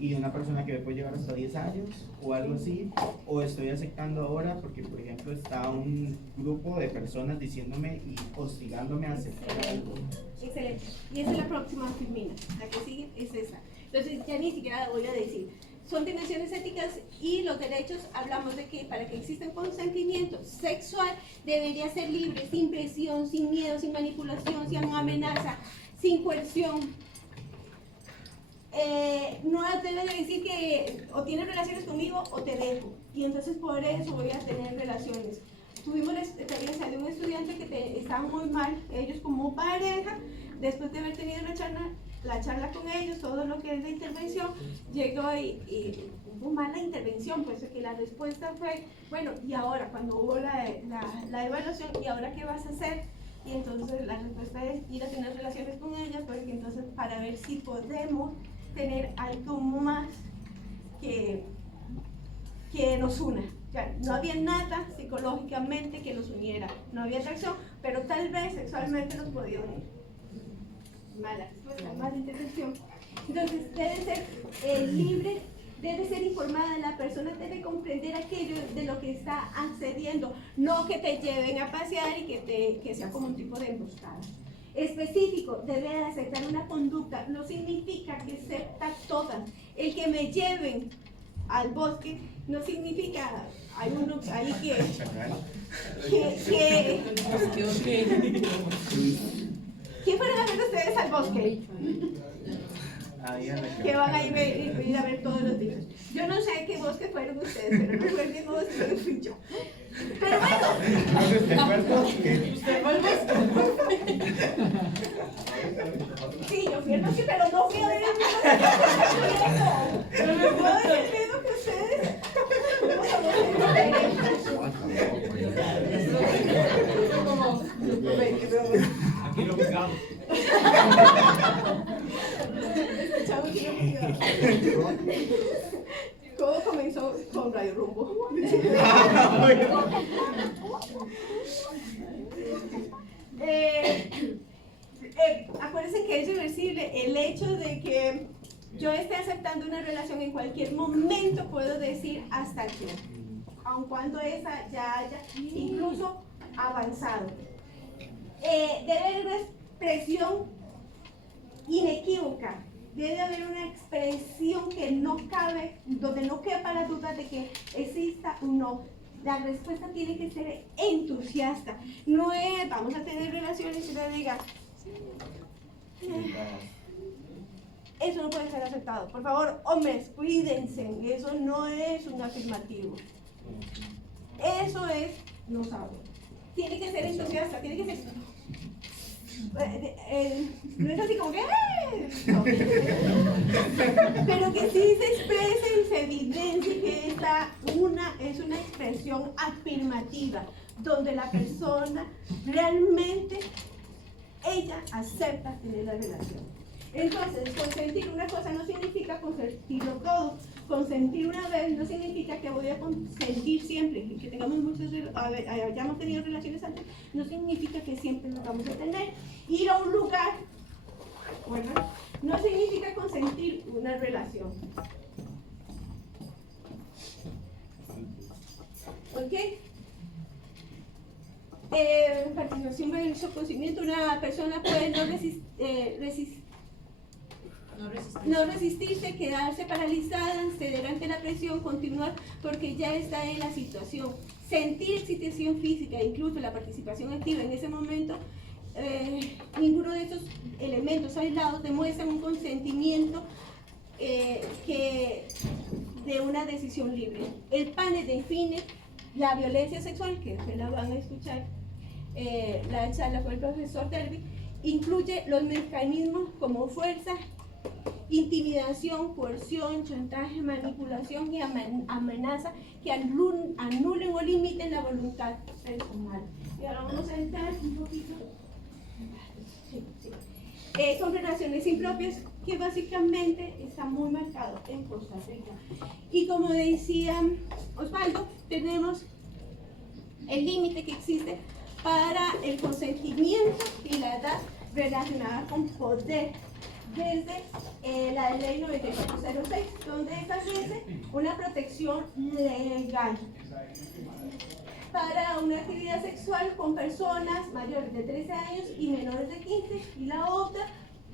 y una persona que me puede llevar hasta 10 años o algo así, o estoy aceptando ahora porque por ejemplo está un grupo de personas diciéndome y hostigándome a aceptar algo. Excelente. Y esa es la próxima filmina. La que sigue es esa. Entonces ya ni siquiera la voy a decir. Son dimensiones éticas y los derechos. Hablamos de que para que exista un consentimiento sexual debería ser libre, sin presión, sin miedo, sin manipulación, sin amenaza, sin coerción. No debe de decir que o tienes relaciones conmigo o te dejo, y entonces por eso voy a tener relaciones. Tuvimos la experiencia de un estudiante que estaba muy mal, ellos como pareja, después de haber tenido la charla con ellos, todo lo que es la intervención, llegó y hubo mala intervención, pues que la respuesta fue, bueno, y ahora cuando hubo la evaluación, ¿y ahora qué vas a hacer? Y entonces la respuesta es ir a tener relaciones con ellas, porque entonces para ver si podemos tener algo más que nos una. O sea, no había nada psicológicamente que nos uniera, no había atracción, pero tal vez sexualmente nos podía unir. Mala respuesta, mala intervención. Entonces debe ser libre, debe ser informada, la persona debe comprender aquello de lo que está accediendo, no que te lleven a pasear y que sea como un tipo de emboscada. Específico, debe aceptar una conducta, no significa que acepta todas. El que me lleven al bosque no significa, hay uno ahí que ¿quién fueron a ver ustedes al bosque? Que van a ir a ver todos los días. Yo no sé qué bosque fueron ustedes, pero no fue el mismo bosque que fui yo. Pero bueno. ¿Usted fue al bosque? ¿Usted fue al bosque? Sí, yo fui al bosque, pero no fui a ver el mismo que ustedes. No puedo ver el mismo que ustedes. Aquí lo picamos. ¿Cómo comenzó con Radio Rumbo? Acuérdense que es irreversible el hecho de que yo esté aceptando una relación, en cualquier momento puedo decir hasta aquí, aun cuando esa ya haya incluso avanzado. Debe haber una expresión inequívoca, debe haber una expresión que no cabe, donde no quepa la duda de que exista o no. La respuesta tiene que ser entusiasta. No es, vamos a tener relaciones y le diga, eso no puede ser aceptado. Por favor, hombres, cuídense. Eso no es un afirmativo. Eso es, no sabe. Tiene que ser entusiasta, tiene que ser... no es así como que... no. Pero que sí se exprese y se evidencie que es una expresión afirmativa, donde la persona realmente, ella acepta tener la relación. Entonces, consentir una cosa no significa consentirlo todo. Consentir una vez no significa que voy a consentir siempre. Que tengamos hayamos tenido relaciones antes, no significa que siempre lo vamos a tener. Ir a un lugar, bueno, no significa consentir una relación. ¿Ok? Participación versus conocimiento. Una persona puede no resistirse, quedarse paralizada, ceder ante la presión, continuar porque ya está en la situación. Sentir excitación física, incluso la participación activa en ese momento, ninguno de esos elementos aislados demuestran un consentimiento de una decisión libre. El panel define la violencia sexual, que se la van a escuchar, la charla con el profesor Derby, incluye los mecanismos como fuerza, intimidación, coerción, chantaje, manipulación y amenaza que anulen o limiten la voluntad personal. Y ahora vamos a entrar un poquito. Son relaciones impropias que básicamente está muy marcado en Costa Rica. Y como decía Osvaldo, tenemos el límite que existe para el consentimiento y la edad relacionada con poder, desde la ley 9406, donde establece una protección legal para una actividad sexual con personas mayores de 13 años y menores de 15, y la otra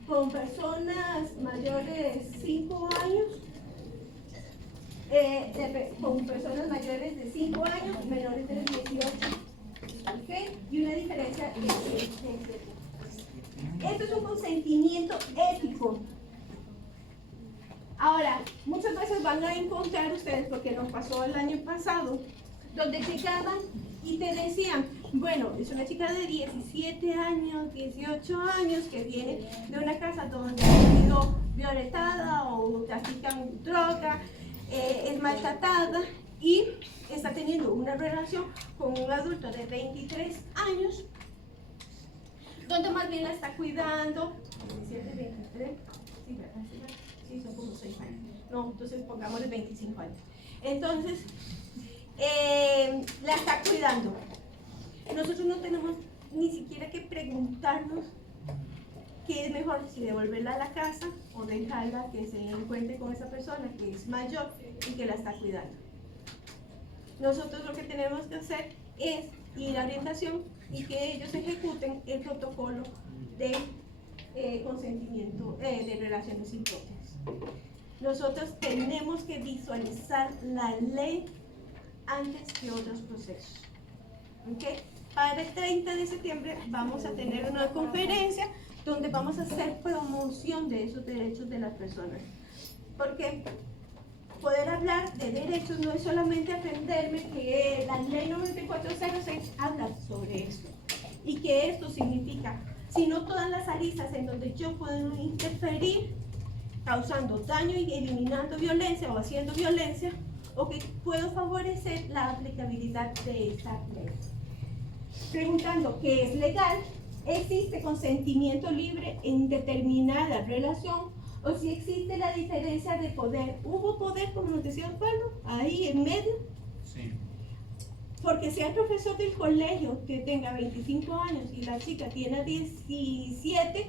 con personas mayores de 5 años, con personas mayores de 5 años, menores de 18. ¿Okay? Y una diferencia entre esto es un consentimiento ético. Ahora, muchas veces van a encontrar ustedes, porque nos pasó el año pasado, donde llegaban y te decían, bueno, es una chica de 17 años, 18 años, que viene de una casa donde ha sido violentada o trafican droga, es maltratada y está teniendo una relación con un adulto de 23 años, donde más bien la está cuidando, 17, 23, sí, son como 6 años, no, entonces pongámosle 25 años. Entonces, la está cuidando. Nosotros no tenemos ni siquiera que preguntarnos qué es mejor, si devolverla a la casa o dejarla que se encuentre con esa persona que es mayor y que la está cuidando. Nosotros lo que tenemos que hacer es ir a orientación y que ellos ejecuten el protocolo de consentimiento de relaciones impropias. Nosotros tenemos que visualizar la ley antes que otros procesos. ¿Okay? Para el 30 de septiembre vamos a tener una conferencia donde vamos a hacer promoción de esos derechos de las personas. Porque poder hablar de derechos no es solamente aprenderme que la ley 9406 habla sobre esto y que esto significa, sino todas las aristas en donde yo puedo interferir causando daño y eliminando violencia o haciendo violencia, o que puedo favorecer la aplicabilidad de esta ley. Preguntando qué es legal, ¿existe consentimiento libre en determinada relación? O si existe la diferencia de poder. ¿Hubo poder, como nos decía Osvaldo, ahí en medio? Sí. Porque si hay profesor del colegio que tenga 25 años y la chica tiene 17,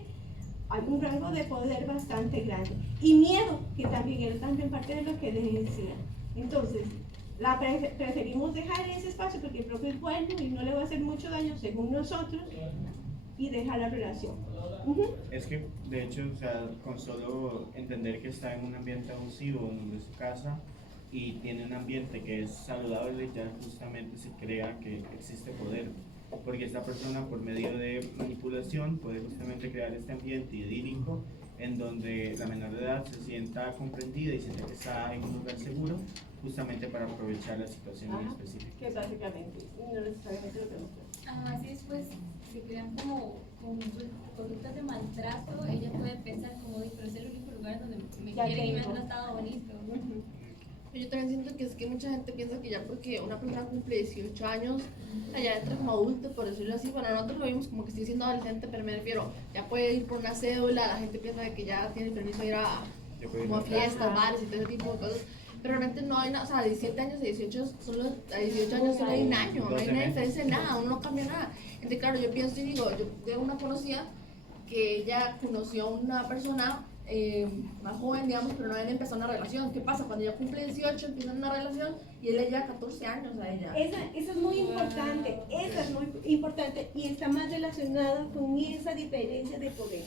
hay un rango de poder bastante grande. Y miedo, que también era también parte de lo que les decía. Entonces, preferimos dejar ese espacio porque el propio es bueno y no le va a hacer mucho daño según nosotros, y dejar la relación. Es que, de hecho, o sea, con solo entender que está en un ambiente abusivo, donde es su casa, y tiene un ambiente que es saludable, ya justamente se crea que existe poder. Porque esta persona, por medio de manipulación, puede justamente crear este ambiente idílico en donde la menor de edad se sienta comprendida y siente que está en un lugar seguro, justamente para aprovechar la situación en específico. Que básicamente, no necesariamente lo que nosotros. Así después se crean como conductas de maltrato. Ella puede pensar como, pero es el único lugar donde me Ya quieren y me han tengo. tratado bonito. Yo también siento que es que mucha gente piensa que ya porque una persona cumple 18 años, ya entra como adulto, por decirlo así. Bueno, nosotros lo vimos como que sigue siendo adolescente, pero me refiero, ya puede ir por una cédula, la gente piensa de que ya tiene permiso de ir a, como a fiestas, bares y todo ese tipo de cosas. Pero realmente no hay nada, o sea, 17 años y 18, a 18 años solo hay un año, no hay una diferencia en nada, uno no cambia nada. Entonces, claro, yo pienso y digo, yo tengo una conocida que ella conoció a una persona más joven, digamos, pero no habían empezado una relación. ¿Qué pasa? Cuando ella cumple 18 empiezan una relación y él le lleva 14 años a ella. Eso es muy importante, eso es muy importante y está más relacionado con esa diferencia de poder.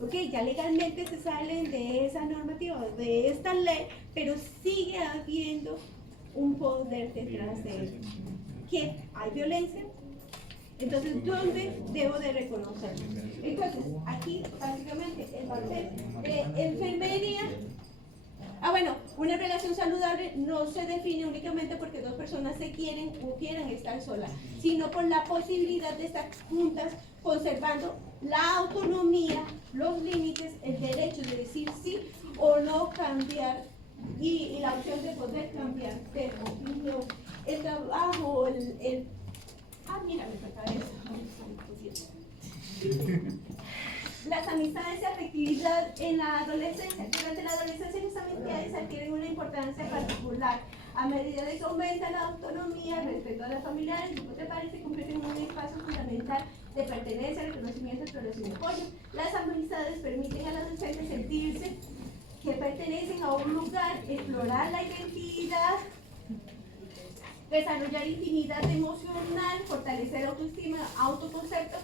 Ok, ya legalmente se salen de esa normativa, de esta ley, pero sigue habiendo un poder detrás de eso. ¿Qué? ¿Hay violencia? Entonces, ¿dónde debo de reconocerlo? Entonces, aquí básicamente el papel de enfermería. Bueno, una relación saludable no se define únicamente porque dos personas se quieren o quieran estar solas, sino por la posibilidad de estar juntas, conservando la autonomía, los límites, el derecho de decir sí o no, cambiar y la opción de poder cambiar de opinión. El trabajo, mira, me falta eso. Las amistades y afectividad en la adolescencia. Durante la adolescencia las amistades adquieren una importancia particular. A medida de que aumenta la autonomía, el respeto a las familiares, grupos de pares se convierten en un espacio fundamental de pertenencia, reconocimiento, exploración y apoyo. Las amistades permiten a los adolescentes sentirse que pertenecen a un lugar, explorar la identidad, desarrollar intimidad emocional, fortalecer autoestima, autoconcepto,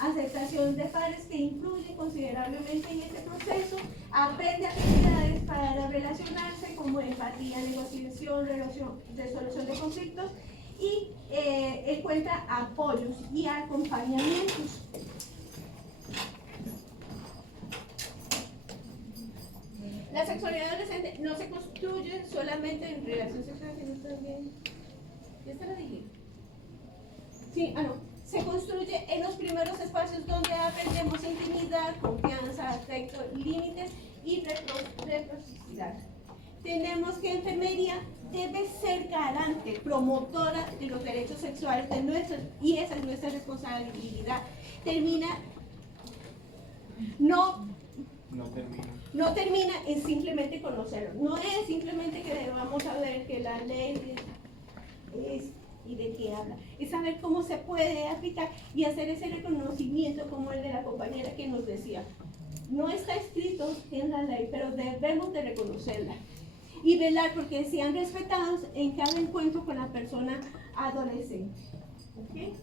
aceptación de pares que influyen considerablemente en este proceso, aprende habilidades para relacionarse como empatía, negociación, resolución de conflictos y encuentra apoyos y acompañamientos. La sexualidad adolescente no se construye solamente en relación sexual, sino también. ¿Ya te lo dije? Sí, no. Se construye en los primeros espacios donde aprendemos intimidad, confianza, afecto, límites y reciprocidad. Tenemos que enfermería debe ser garante, promotora de los derechos sexuales de nuestros, y esa es nuestra responsabilidad. No termina en simplemente conocerlo. No es simplemente que vamos a ver que la ley es y de qué habla. Es saber cómo se puede aplicar y hacer ese reconocimiento como el de la compañera que nos decía. No está escrito en la ley, pero debemos de reconocerla y velar porque sean respetados en cada encuentro con la persona adolescente. ¿Okay?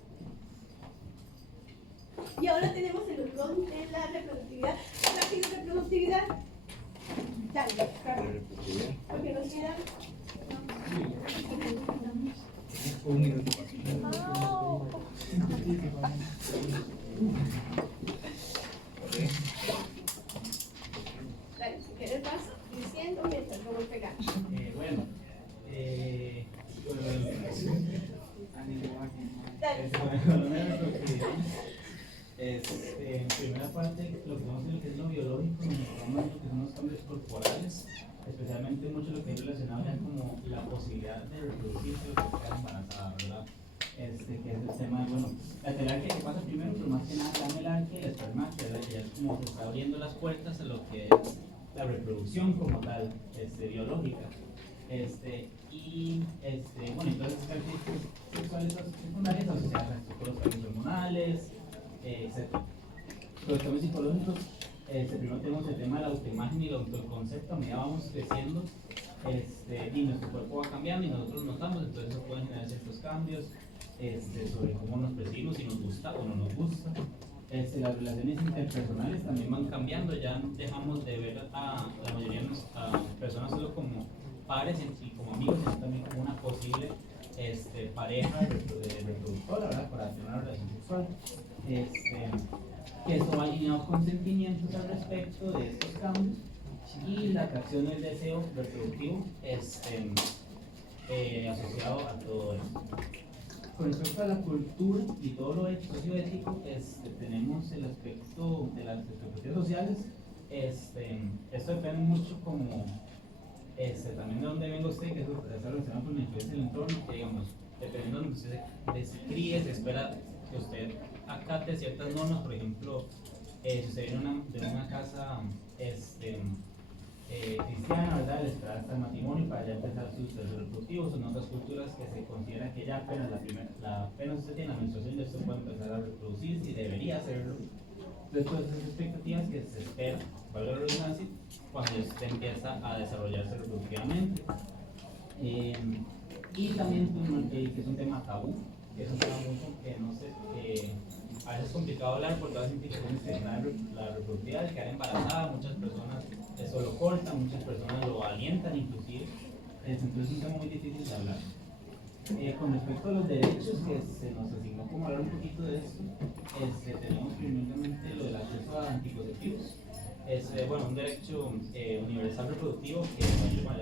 Y ahora tenemos el rol de la reproductividad. ¿Rápido reproductividad? Dale, Carlos. Porque nos quedan... Un minuto. Dale, si quieres vas diciendo mientras lo voy pegando. Bueno, en primera parte, lo que vamos a ver que es lo biológico, nos vamos lo que son los cambios corporales, especialmente mucho lo que es relacionado ya como la posibilidad de reproducirse o de quedar embarazada, ¿verdad? Que es el tema de, bueno, la terapia que pasa primero, pero más que nada la melange y la espermancia, ¿verdad? Que ya es como se está abriendo las puertas a lo que es la reproducción como tal, biológica. Bueno, entonces las características sexuales secundarias asociadas a los cambios hormonales, etc. Los cambios psicológicos Primero tenemos el tema de la autoimagen y el autoconcepto. A medida vamos creciendo, y nuestro cuerpo va cambiando y nosotros notamos, entonces eso puede generar ciertos cambios sobre cómo nos percibimos, si nos gusta o no nos gusta. Las relaciones interpersonales también van cambiando, ya dejamos de ver a la mayoría de nuestras personas solo como pares y como amigos, sino también como una posible pareja reproductora, ¿verdad? Para tener una relación sexual. Que eso va alineado con sentimientos al respecto de estos cambios y la atracción del deseo reproductivo asociado a todo esto. Con respecto a la cultura y todo lo socioético, tenemos el aspecto de las expectativas sociales. Esto depende mucho como también de dónde venga usted, que eso está relacionado con la influencia del entorno, que digamos, dependiendo de donde usted se críe, se espera que usted acate ciertas normas. Por ejemplo, si usted viene de una casa cristiana, ¿verdad? Le espera hasta el matrimonio para ya empezar sus procesos reproductivos. En otras culturas que se considera que ya apenas apenas usted tiene la menstruación, ya usted puede empezar a reproducirse y debería hacerlo. Entonces, todas esas expectativas que se esperan, valga la redundancia, cuando usted empieza a desarrollarse reproductivamente. Y también que es un tema tabú, que es un tema mucho que no sé, a veces es complicado hablar por todas las implicaciones que tiene la reproductividad, de quedar embarazada. Muchas personas eso lo cortan, muchas personas lo alientan inclusive, entonces es un tema muy difícil de hablar. Con respecto a los derechos que se nos asignó como hablar un poquito de esto, tenemos primeramente lo del acceso a anticonceptivos. Bueno, un derecho universal reproductivo que ya vimos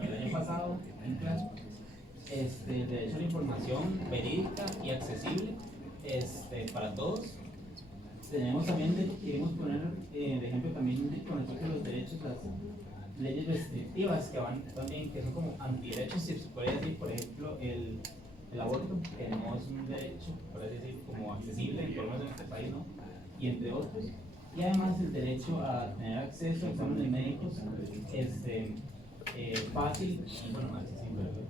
el año pasado en clase. El derecho a la información verídica y accesible para todos. Tenemos también, queremos poner de ejemplo también con respecto a los derechos, las leyes restrictivas que van también, que son como antiderechos, si se puede decir, por ejemplo, el aborto, que no es un derecho, por así decir, como accesible, por lo menos en este país, ¿no? Y entre otros. Y además el derecho a tener acceso a exámenes médicos fácil y bueno, accesible, ¿verdad?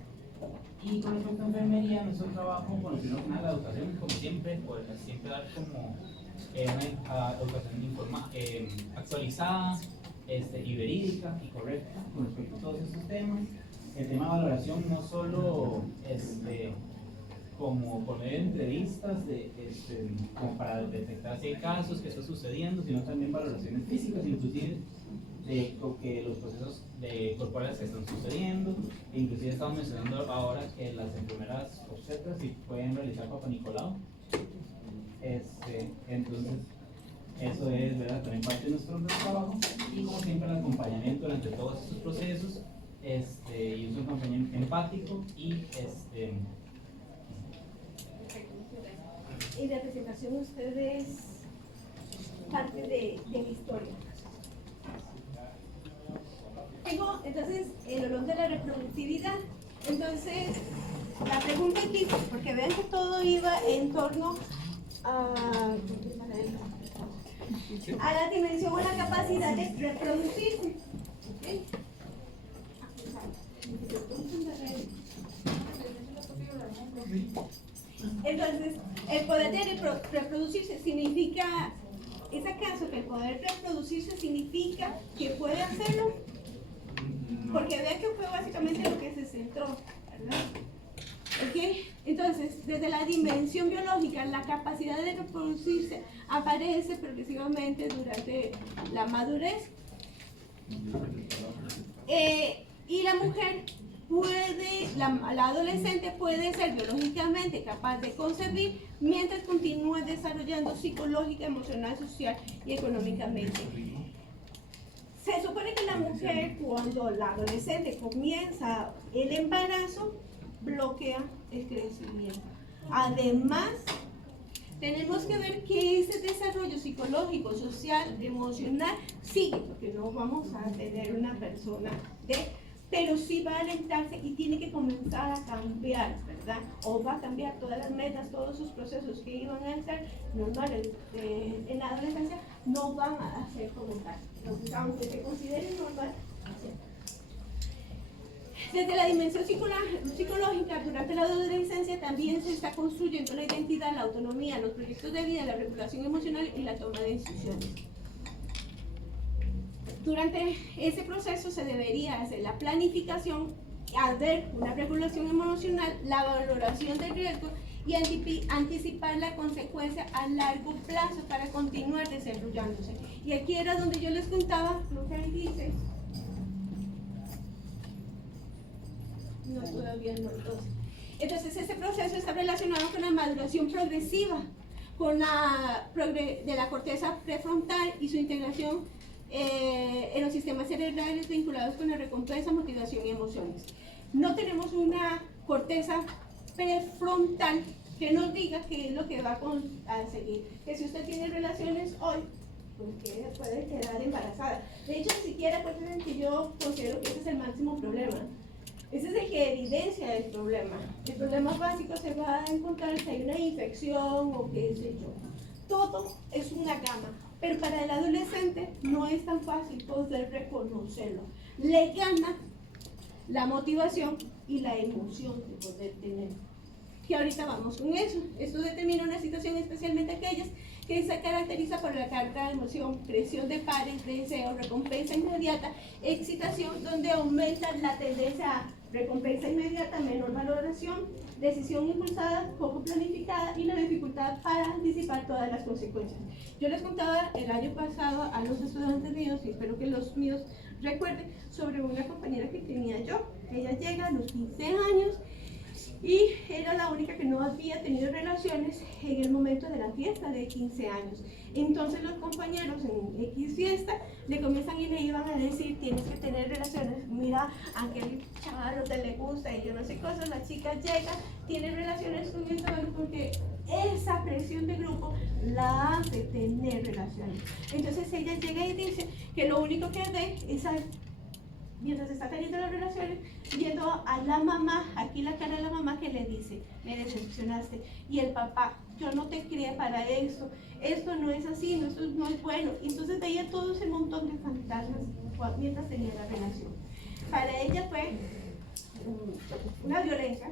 Y con respecto a enfermería, nuestro trabajo, bueno, primero que nada la educación, como siempre, pues siempre dar como una educación actualizada y verídica y correcta con respecto a todos estos temas. El tema de valoración no solo como poner entrevistas como para detectar si hay casos que está sucediendo, sino también valoraciones físicas, inclusive de que los procesos corporales que están sucediendo. Inclusive estamos mencionando ahora que las enfermeras obstetras sí pueden realizar papanicolau. Entonces eso es, ¿verdad?, también parte de nuestro trabajo, y como siempre el acompañamiento durante todos estos procesos y un acompañamiento empático y y de presentación ustedes parte de la historia. Tengo entonces el olor de la reproductividad. Entonces la pregunta aquí, porque vean que todo iba en torno a la dimensión o la capacidad de reproducirse. ¿Okay? Entonces, el poder de reproducirse significa, ¿es acaso que el poder reproducirse significa que puede hacerlo? Porque vean que fue básicamente lo que se centró, ¿verdad? ¿Okay? Entonces, desde la dimensión biológica, la capacidad de reproducirse aparece progresivamente durante la madurez. Y la mujer la adolescente puede ser biológicamente capaz de concebir mientras continúa desarrollando psicológica, emocional, social y económicamente. Se supone que la mujer, cuando la adolescente comienza el embarazo, bloquea el crecimiento. Además, tenemos que ver que ese desarrollo psicológico, social, emocional sigue, porque no vamos a tener una persona pero sí va a alentarse y tiene que comenzar a cambiar, ¿verdad? O va a cambiar todas las metas, todos sus procesos que iban a ser normales en la adolescencia, no van a ser como tal. Entonces, aunque se considere normal, desde la dimensión psicológica, durante la adolescencia también se está construyendo la identidad, la autonomía, los proyectos de vida, la regulación emocional y la toma de decisiones. Durante ese proceso se debería hacer la planificación, haber una regulación emocional, la valoración del riesgo y anticipar la consecuencia a largo plazo para continuar desarrollándose. Y aquí era donde yo les contaba lo que ahí dice. No, todavía no. Entonces ese proceso está relacionado con la maduración progresiva, con de la corteza prefrontal y su integración en los sistemas cerebrales vinculados con la recompensa, motivación y emociones. No tenemos una corteza prefrontal que nos diga qué es lo que va a seguir. Que si usted tiene relaciones hoy, pues que puede quedar embarazada. De hecho, ni siquiera puede que yo considero que ese es el máximo problema. Ese es el que evidencia el problema. El problema básico se va a encontrar si hay una infección o qué sé yo. Todo es una gama, pero para el adolescente no es tan fácil poder reconocerlo. Le gana la motivación y la emoción de poder tener. Que ahorita vamos con eso. Esto determina una situación, especialmente aquellas que se caracteriza por la carga de emoción, presión de pares, deseo, recompensa inmediata, excitación, donde aumenta la tendencia a recompensa inmediata, menor valoración, decisión impulsada, poco planificada y la dificultad para anticipar todas las consecuencias. Yo les contaba el año pasado a los estudiantes míos, y espero que los míos recuerden, sobre una compañera que tenía yo. Ella llega a los 15 años y era la única que no había tenido relaciones en el momento de la fiesta de 15 años. Entonces los compañeros en X fiesta le comienzan y le iban a decir: tienes que tener relaciones, mira, a aquel chaval te le gusta y yo no sé cosas, la chica llega, tiene relaciones con el chaval porque esa presión de grupo la hace tener relaciones. Entonces ella llega y dice que lo único que ve es mientras está teniendo las relaciones, viendo a la mamá, aquí la cara de la mamá que le dice: me decepcionaste. Y el papá: yo no te crié para esto no es así, esto no es bueno. Y entonces veía todo ese montón de fantasmas mientras tenía la relación. Para ella fue una violencia,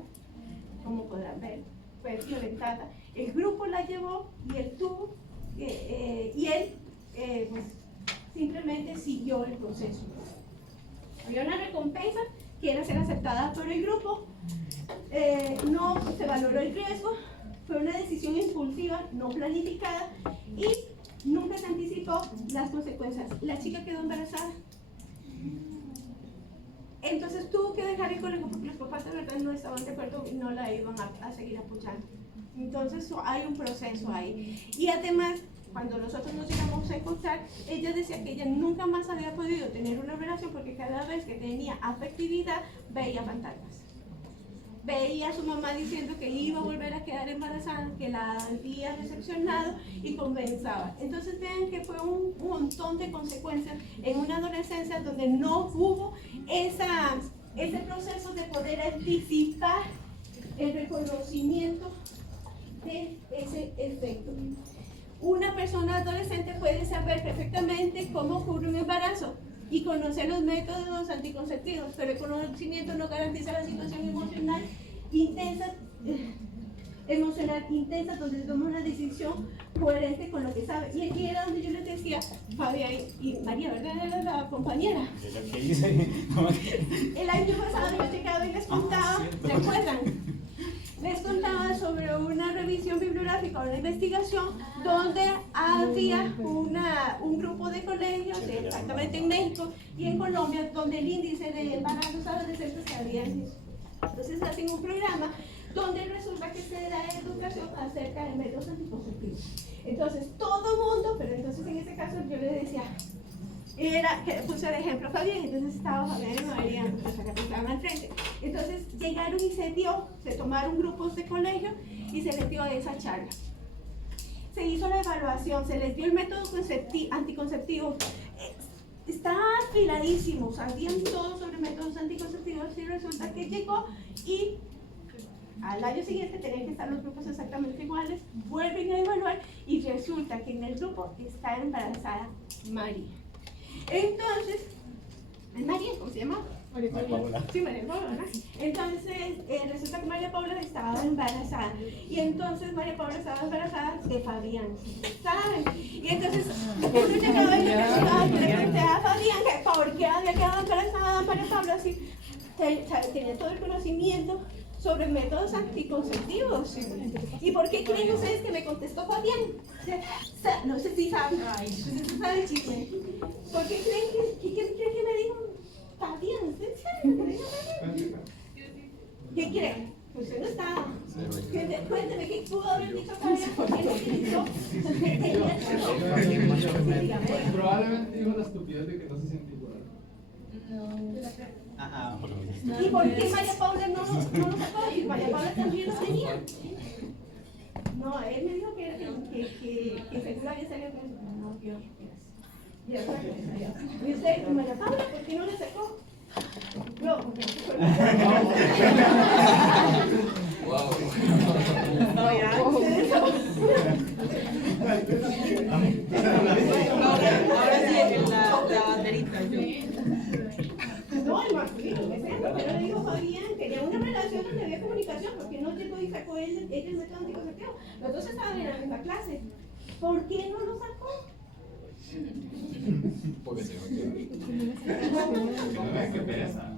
como podrán ver, fue violentada. El grupo la llevó y él tuvo, pues, simplemente siguió el proceso. Había una recompensa que era ser aceptada por el grupo, no se valoró el riesgo, fue una decisión impulsiva, no planificada y nunca se anticipó las consecuencias. La chica quedó embarazada. Entonces tuvo que dejar el colegio porque los papás de verdad no estaban de acuerdo y no la iban a seguir apoyando. Entonces hay un proceso ahí. Y además, cuando nosotros nos llegamos a encontrar, ella decía que ella nunca más había podido tener una relación porque cada vez que tenía afectividad veía fantasmas. Veía a su mamá diciendo que iba a volver a quedar embarazada, que la había decepcionado y comenzaba. Entonces vean que fue un montón de consecuencias en una adolescencia donde no hubo ese proceso de poder anticipar el reconocimiento de ese efecto. Una persona adolescente puede saber perfectamente cómo ocurre un embarazo y conocer los métodos anticonceptivos, pero el conocimiento no garantiza la situación emocional intensa donde se toma una decisión coherente con lo que sabe. Y aquí era donde yo les decía, Fabia y María, ¿verdad? Era la compañera. ¿Qué hice? El año pasado yo llegaba y les contaba, ¿se acuerdan? Les contaba sobre una revisión bibliográfica, una investigación donde había un grupo de colegios, exactamente en México y en Colombia, donde el índice de embarazos adolescentes se había disminuido. Entonces hacen un programa donde resulta que se da educación acerca de métodos anticonceptivos. Entonces todo mundo, pero entonces en ese caso yo le decía, puse el ejemplo Fabián, entonces estaba Fabián y María, pues acá estaban al frente. Entonces llegaron y se tomaron grupos de colegio y se les dio esa charla. Se hizo la evaluación, se les dio el método anticonceptivo. Estaban afiladísimos, sabían todo sobre métodos anticonceptivos y resulta que llegó y al año siguiente tenían que estar los grupos exactamente iguales, vuelven a evaluar y resulta que en el grupo está embarazada María. Entonces, María, ¿cómo se llama? Sí, María Paula, ¿no? Entonces, resulta que María Paula estaba embarazada. Y entonces María Paula estaba embarazada de Fabián, ¿saben? Y entonces, uno llegaba y le pregunté a Fabián que por qué había quedado embarazada María Paula, así, tenía todo el conocimiento sobre métodos anticonceptivos. ¿Y por qué creen ustedes que me contestó Fabián? No sé si saben, no sé si saben el chisme. ¿Por qué creen que me dijo Fabián? ¿Ustedes saben? ¿Qué creen? Usted no estaba. Cuénteme, ¿qué pudo haber dicho Fabián? ¿Por qué no utilizó? Probablemente dijo la estupidez de que no se siente igual. ¿Y por qué María Paula no lo sacó? Y María Paula también lo tenía. No, él me dijo que seguro había salido con eso. No, Dios, ¿y usted, María Paula, por qué no le sacó? No, porque Ahora sí, la banderita. no, el masculino, pero le dijo Fabián, quería una relación donde había comunicación, porque no llegó y sacó ella el método anticonceptivo. Los dos estaban en la misma clase. ¿Por qué no lo sacó? Porque se me qué pereza.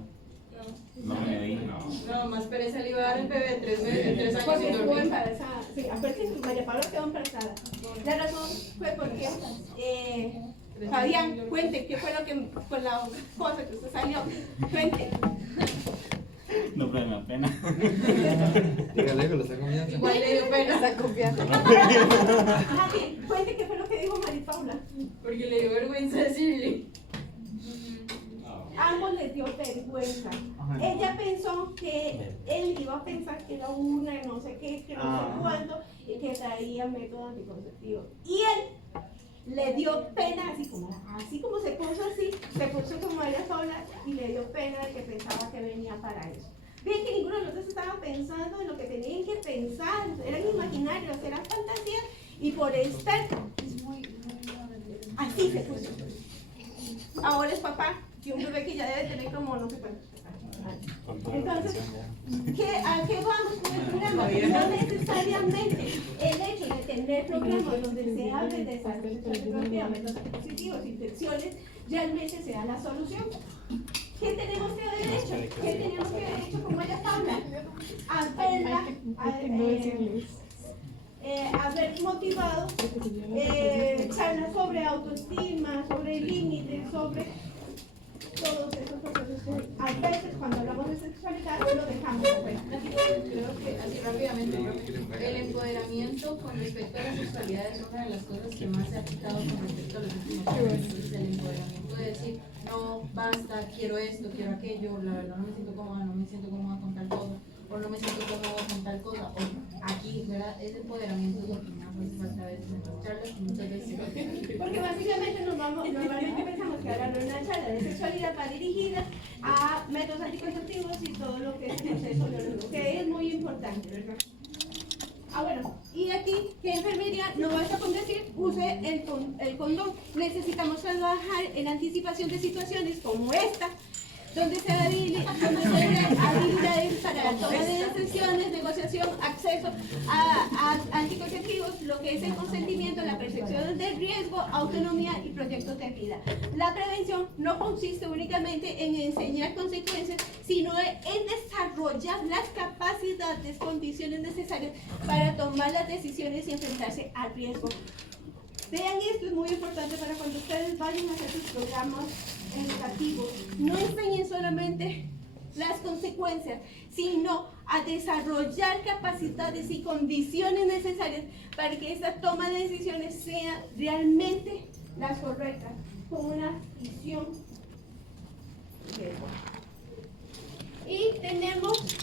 No me vino. No, más pereza le iba a dar el bebé 3 años Porque sin estuvo dormir. embarazada. Sí, aparte María Paula quedó embarazada. La razón fue porque Fabián, cuente, ¿qué fue lo que con la cosa que usted salió? Cuente. No, pero me da pena. Dígale con esa confianza. Igual le dio pena esa confianza. Cuente qué fue lo que dijo María Paula. Porque le dio vergüenza decirle. Ambos les dio vergüenza. Ella pensó que él iba a pensar que era una, no sé qué, que no sé cuánto, y que traía método anticonceptivo. Y él le dio pena, así como se puso como María Paula, y le dio pena de que pensaba que venía para eso. Bien que ninguno de nosotros estaba pensando en lo que tenían que pensar, eran imaginarios, eran fantasías, y por estar así se puso. Ahora es papá, y un bebé que ya debe tener como no sé cuántos. Entonces, ¿a qué vamos con el programa? No necesariamente el hecho de tener programas donde se hable de desarrollo sexual, métodos anticonceptivos, infecciones, realmente sea la solución. ¿Qué tenemos que haber hecho? ¿Qué teníamos que haber hecho con María Paula? Haber motivado charlas sobre autoestima, sobre límites, sobre todos esos procesos que a veces cuando hablamos de sexualidad lo dejamos afuera. Creo que así rápidamente, el empoderamiento con respecto a la sexualidad es una de las cosas que más se ha quitado con respecto a los últimos años. El empoderamiento de decir, no, basta, quiero esto, quiero aquello, la verdad no me siento cómoda con tal cosa, o no me siento cómoda con tal cosa, o aquí, ¿verdad? Ese empoderamiento es lo que más hace falta a veces en las charlas y muchas veces. Porque básicamente normalmente pensamos que ahora no es una charla de sexualidad va dirigida a métodos anticonceptivos y todo lo que es proceso biológico, que es muy importante, ¿verdad? Bueno, y aquí, ¿qué enfermería? No basta con decir, use el condón. Necesitamos trabajar en anticipación de situaciones como esta, donde se habilidades para la toma de decisiones, negociación, acceso a anticonceptivos, lo que es el consentimiento, la percepción del riesgo, autonomía y proyectos de vida. La prevención no consiste únicamente en enseñar consecuencias, sino en desarrollar las capacidades, condiciones necesarias para tomar las decisiones y enfrentarse al riesgo. Vean, esto es muy importante para cuando ustedes vayan a hacer sus programas educativos. No enseñen solamente las consecuencias, sino a desarrollar capacidades y condiciones necesarias para que esta toma de decisiones sea realmente las correctas, con una visión. Y tenemos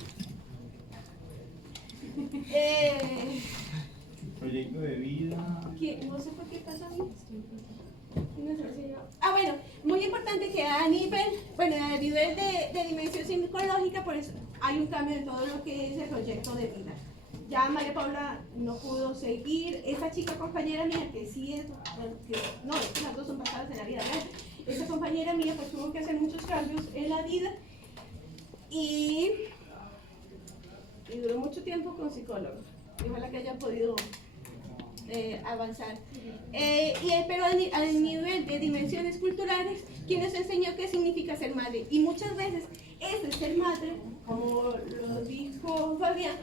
Proyecto de vida. No sé por qué pasa a mí. Bueno, muy importante que a nivel de dimensión psicológica, por eso hay un cambio en todo lo que es el proyecto de vida. Ya María Paula no pudo seguir, esa chica compañera mía, que sí es, es que las dos son basadas en la vida real, esa compañera mía pues tuvo que hacer muchos cambios en la vida y duró mucho tiempo con psicólogos. Y ojalá que haya podido avanzar. Pero a nivel de dimensiones culturales, ¿quién nos enseñó qué significa ser madre? Y muchas veces ese ser madre, como lo dijo Fabián,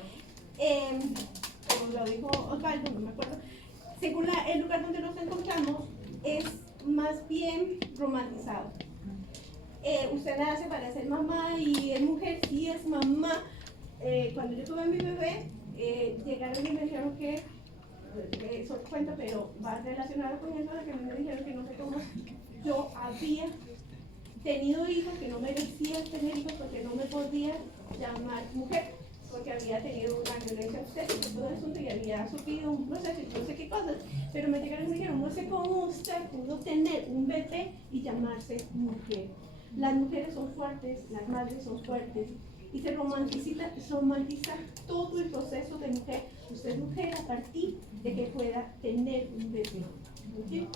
como lo dijo Osvaldo, no me acuerdo, según el lugar donde nos encontramos, es más bien romantizado. Usted nace para ser mamá y es mujer, sí es mamá. Cuando yo tuve a mi bebé, llegaron y me dijeron que, eso cuenta, pero va relacionado con eso de que me dijeron que no sé cómo yo había tenido hijos, que no merecía tener hijos porque no me podía llamar mujer, porque había tenido una violencia obstétrica y todo eso, y había sufrido un proceso y no sé qué cosas, pero me llegaron y me dijeron, no sé cómo usted pudo tener un bebé y llamarse mujer. Las mujeres son fuertes, las madres son fuertes, y se romantiza todo el proceso de mujer. Usted es mujer a partir de que pueda tener un bebé. ¿Okay?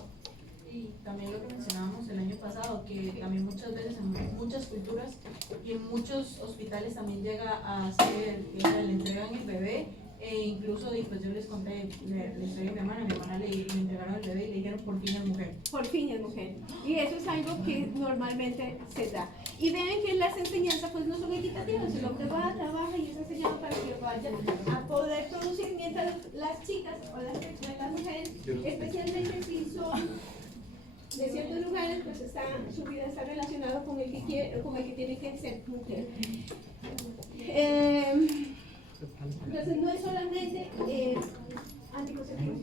Y también lo que mencionábamos el año pasado, que también muchas veces en muchas culturas y en muchos hospitales también llega a ser, le entregan el bebé, e incluso pues yo les conté la historia de mi hermana le entregaron el bebé y le dijeron por fin es mujer. Por fin es mujer. Y eso es algo que normalmente se da. Y ven que las enseñanzas pues no son equitativas, el hombre va, trabaja y es enseñado para que vaya a poder producir, mientras las chicas o las mujeres, especialmente si son de ciertos lugares, pues su vida está relacionada con el que tiene que ser mujer. Entonces no es solamente anticoncepción.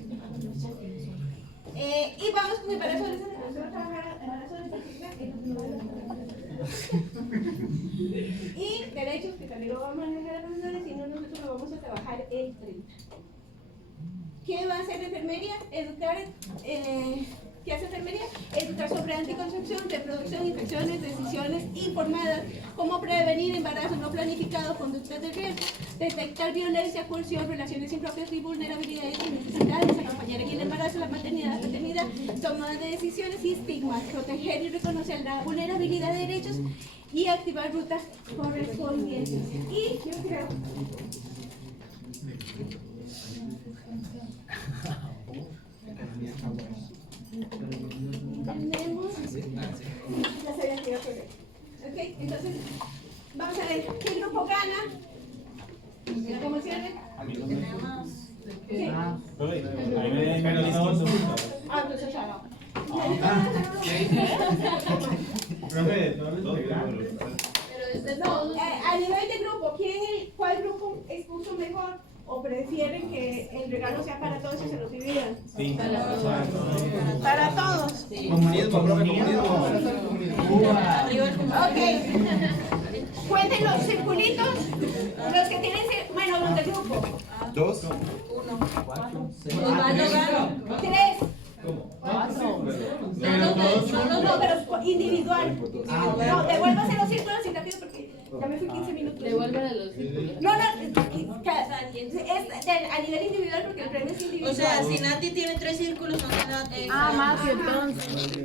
Y vamos con embarazo de y derechos, que también lo vamos a manejar a los menores, y no nosotros lo vamos a trabajar el 30. ¿Qué va a hacer enfermería? Educar. ¿Qué hace enfermería? Educar sobre anticoncepción, reproducción, infecciones, decisiones informadas, cómo prevenir embarazo no planificado, conductas de riesgo, detectar violencia, coerción, relaciones impropias y vulnerabilidades y necesidades, acompañar en el embarazo, la maternidad, paternidad, toma de decisiones y estigmas, proteger y reconocer la vulnerabilidad de derechos y activar rutas correspondientes. Y yo creo... Tenemos, ya sabía que iba a perder. Ok, entonces vamos a ver qué grupo gana. ¿Cómo cierre? Tenemos ¿Qué? Entonces ya no. No, a nivel de grupo, ¿cuál grupo expuso mejor? ¿O prefieren que el regalo sea para todos y se los dividan? Sí. Para todos. Sí. Comunismo. Ok. Cuenten los circulitos, los que tienen, bueno, los del grupo. 2, 1, 4, 6, 3. No, pero individual. No, devuélvase los círculos y rápido porque ya me fui 15 minutos. Devuélvele los círculos. No, a nivel individual porque el premio es individual. O sea, si Nati tiene 3 círculos, no tiene Nati. Ah, más entonces.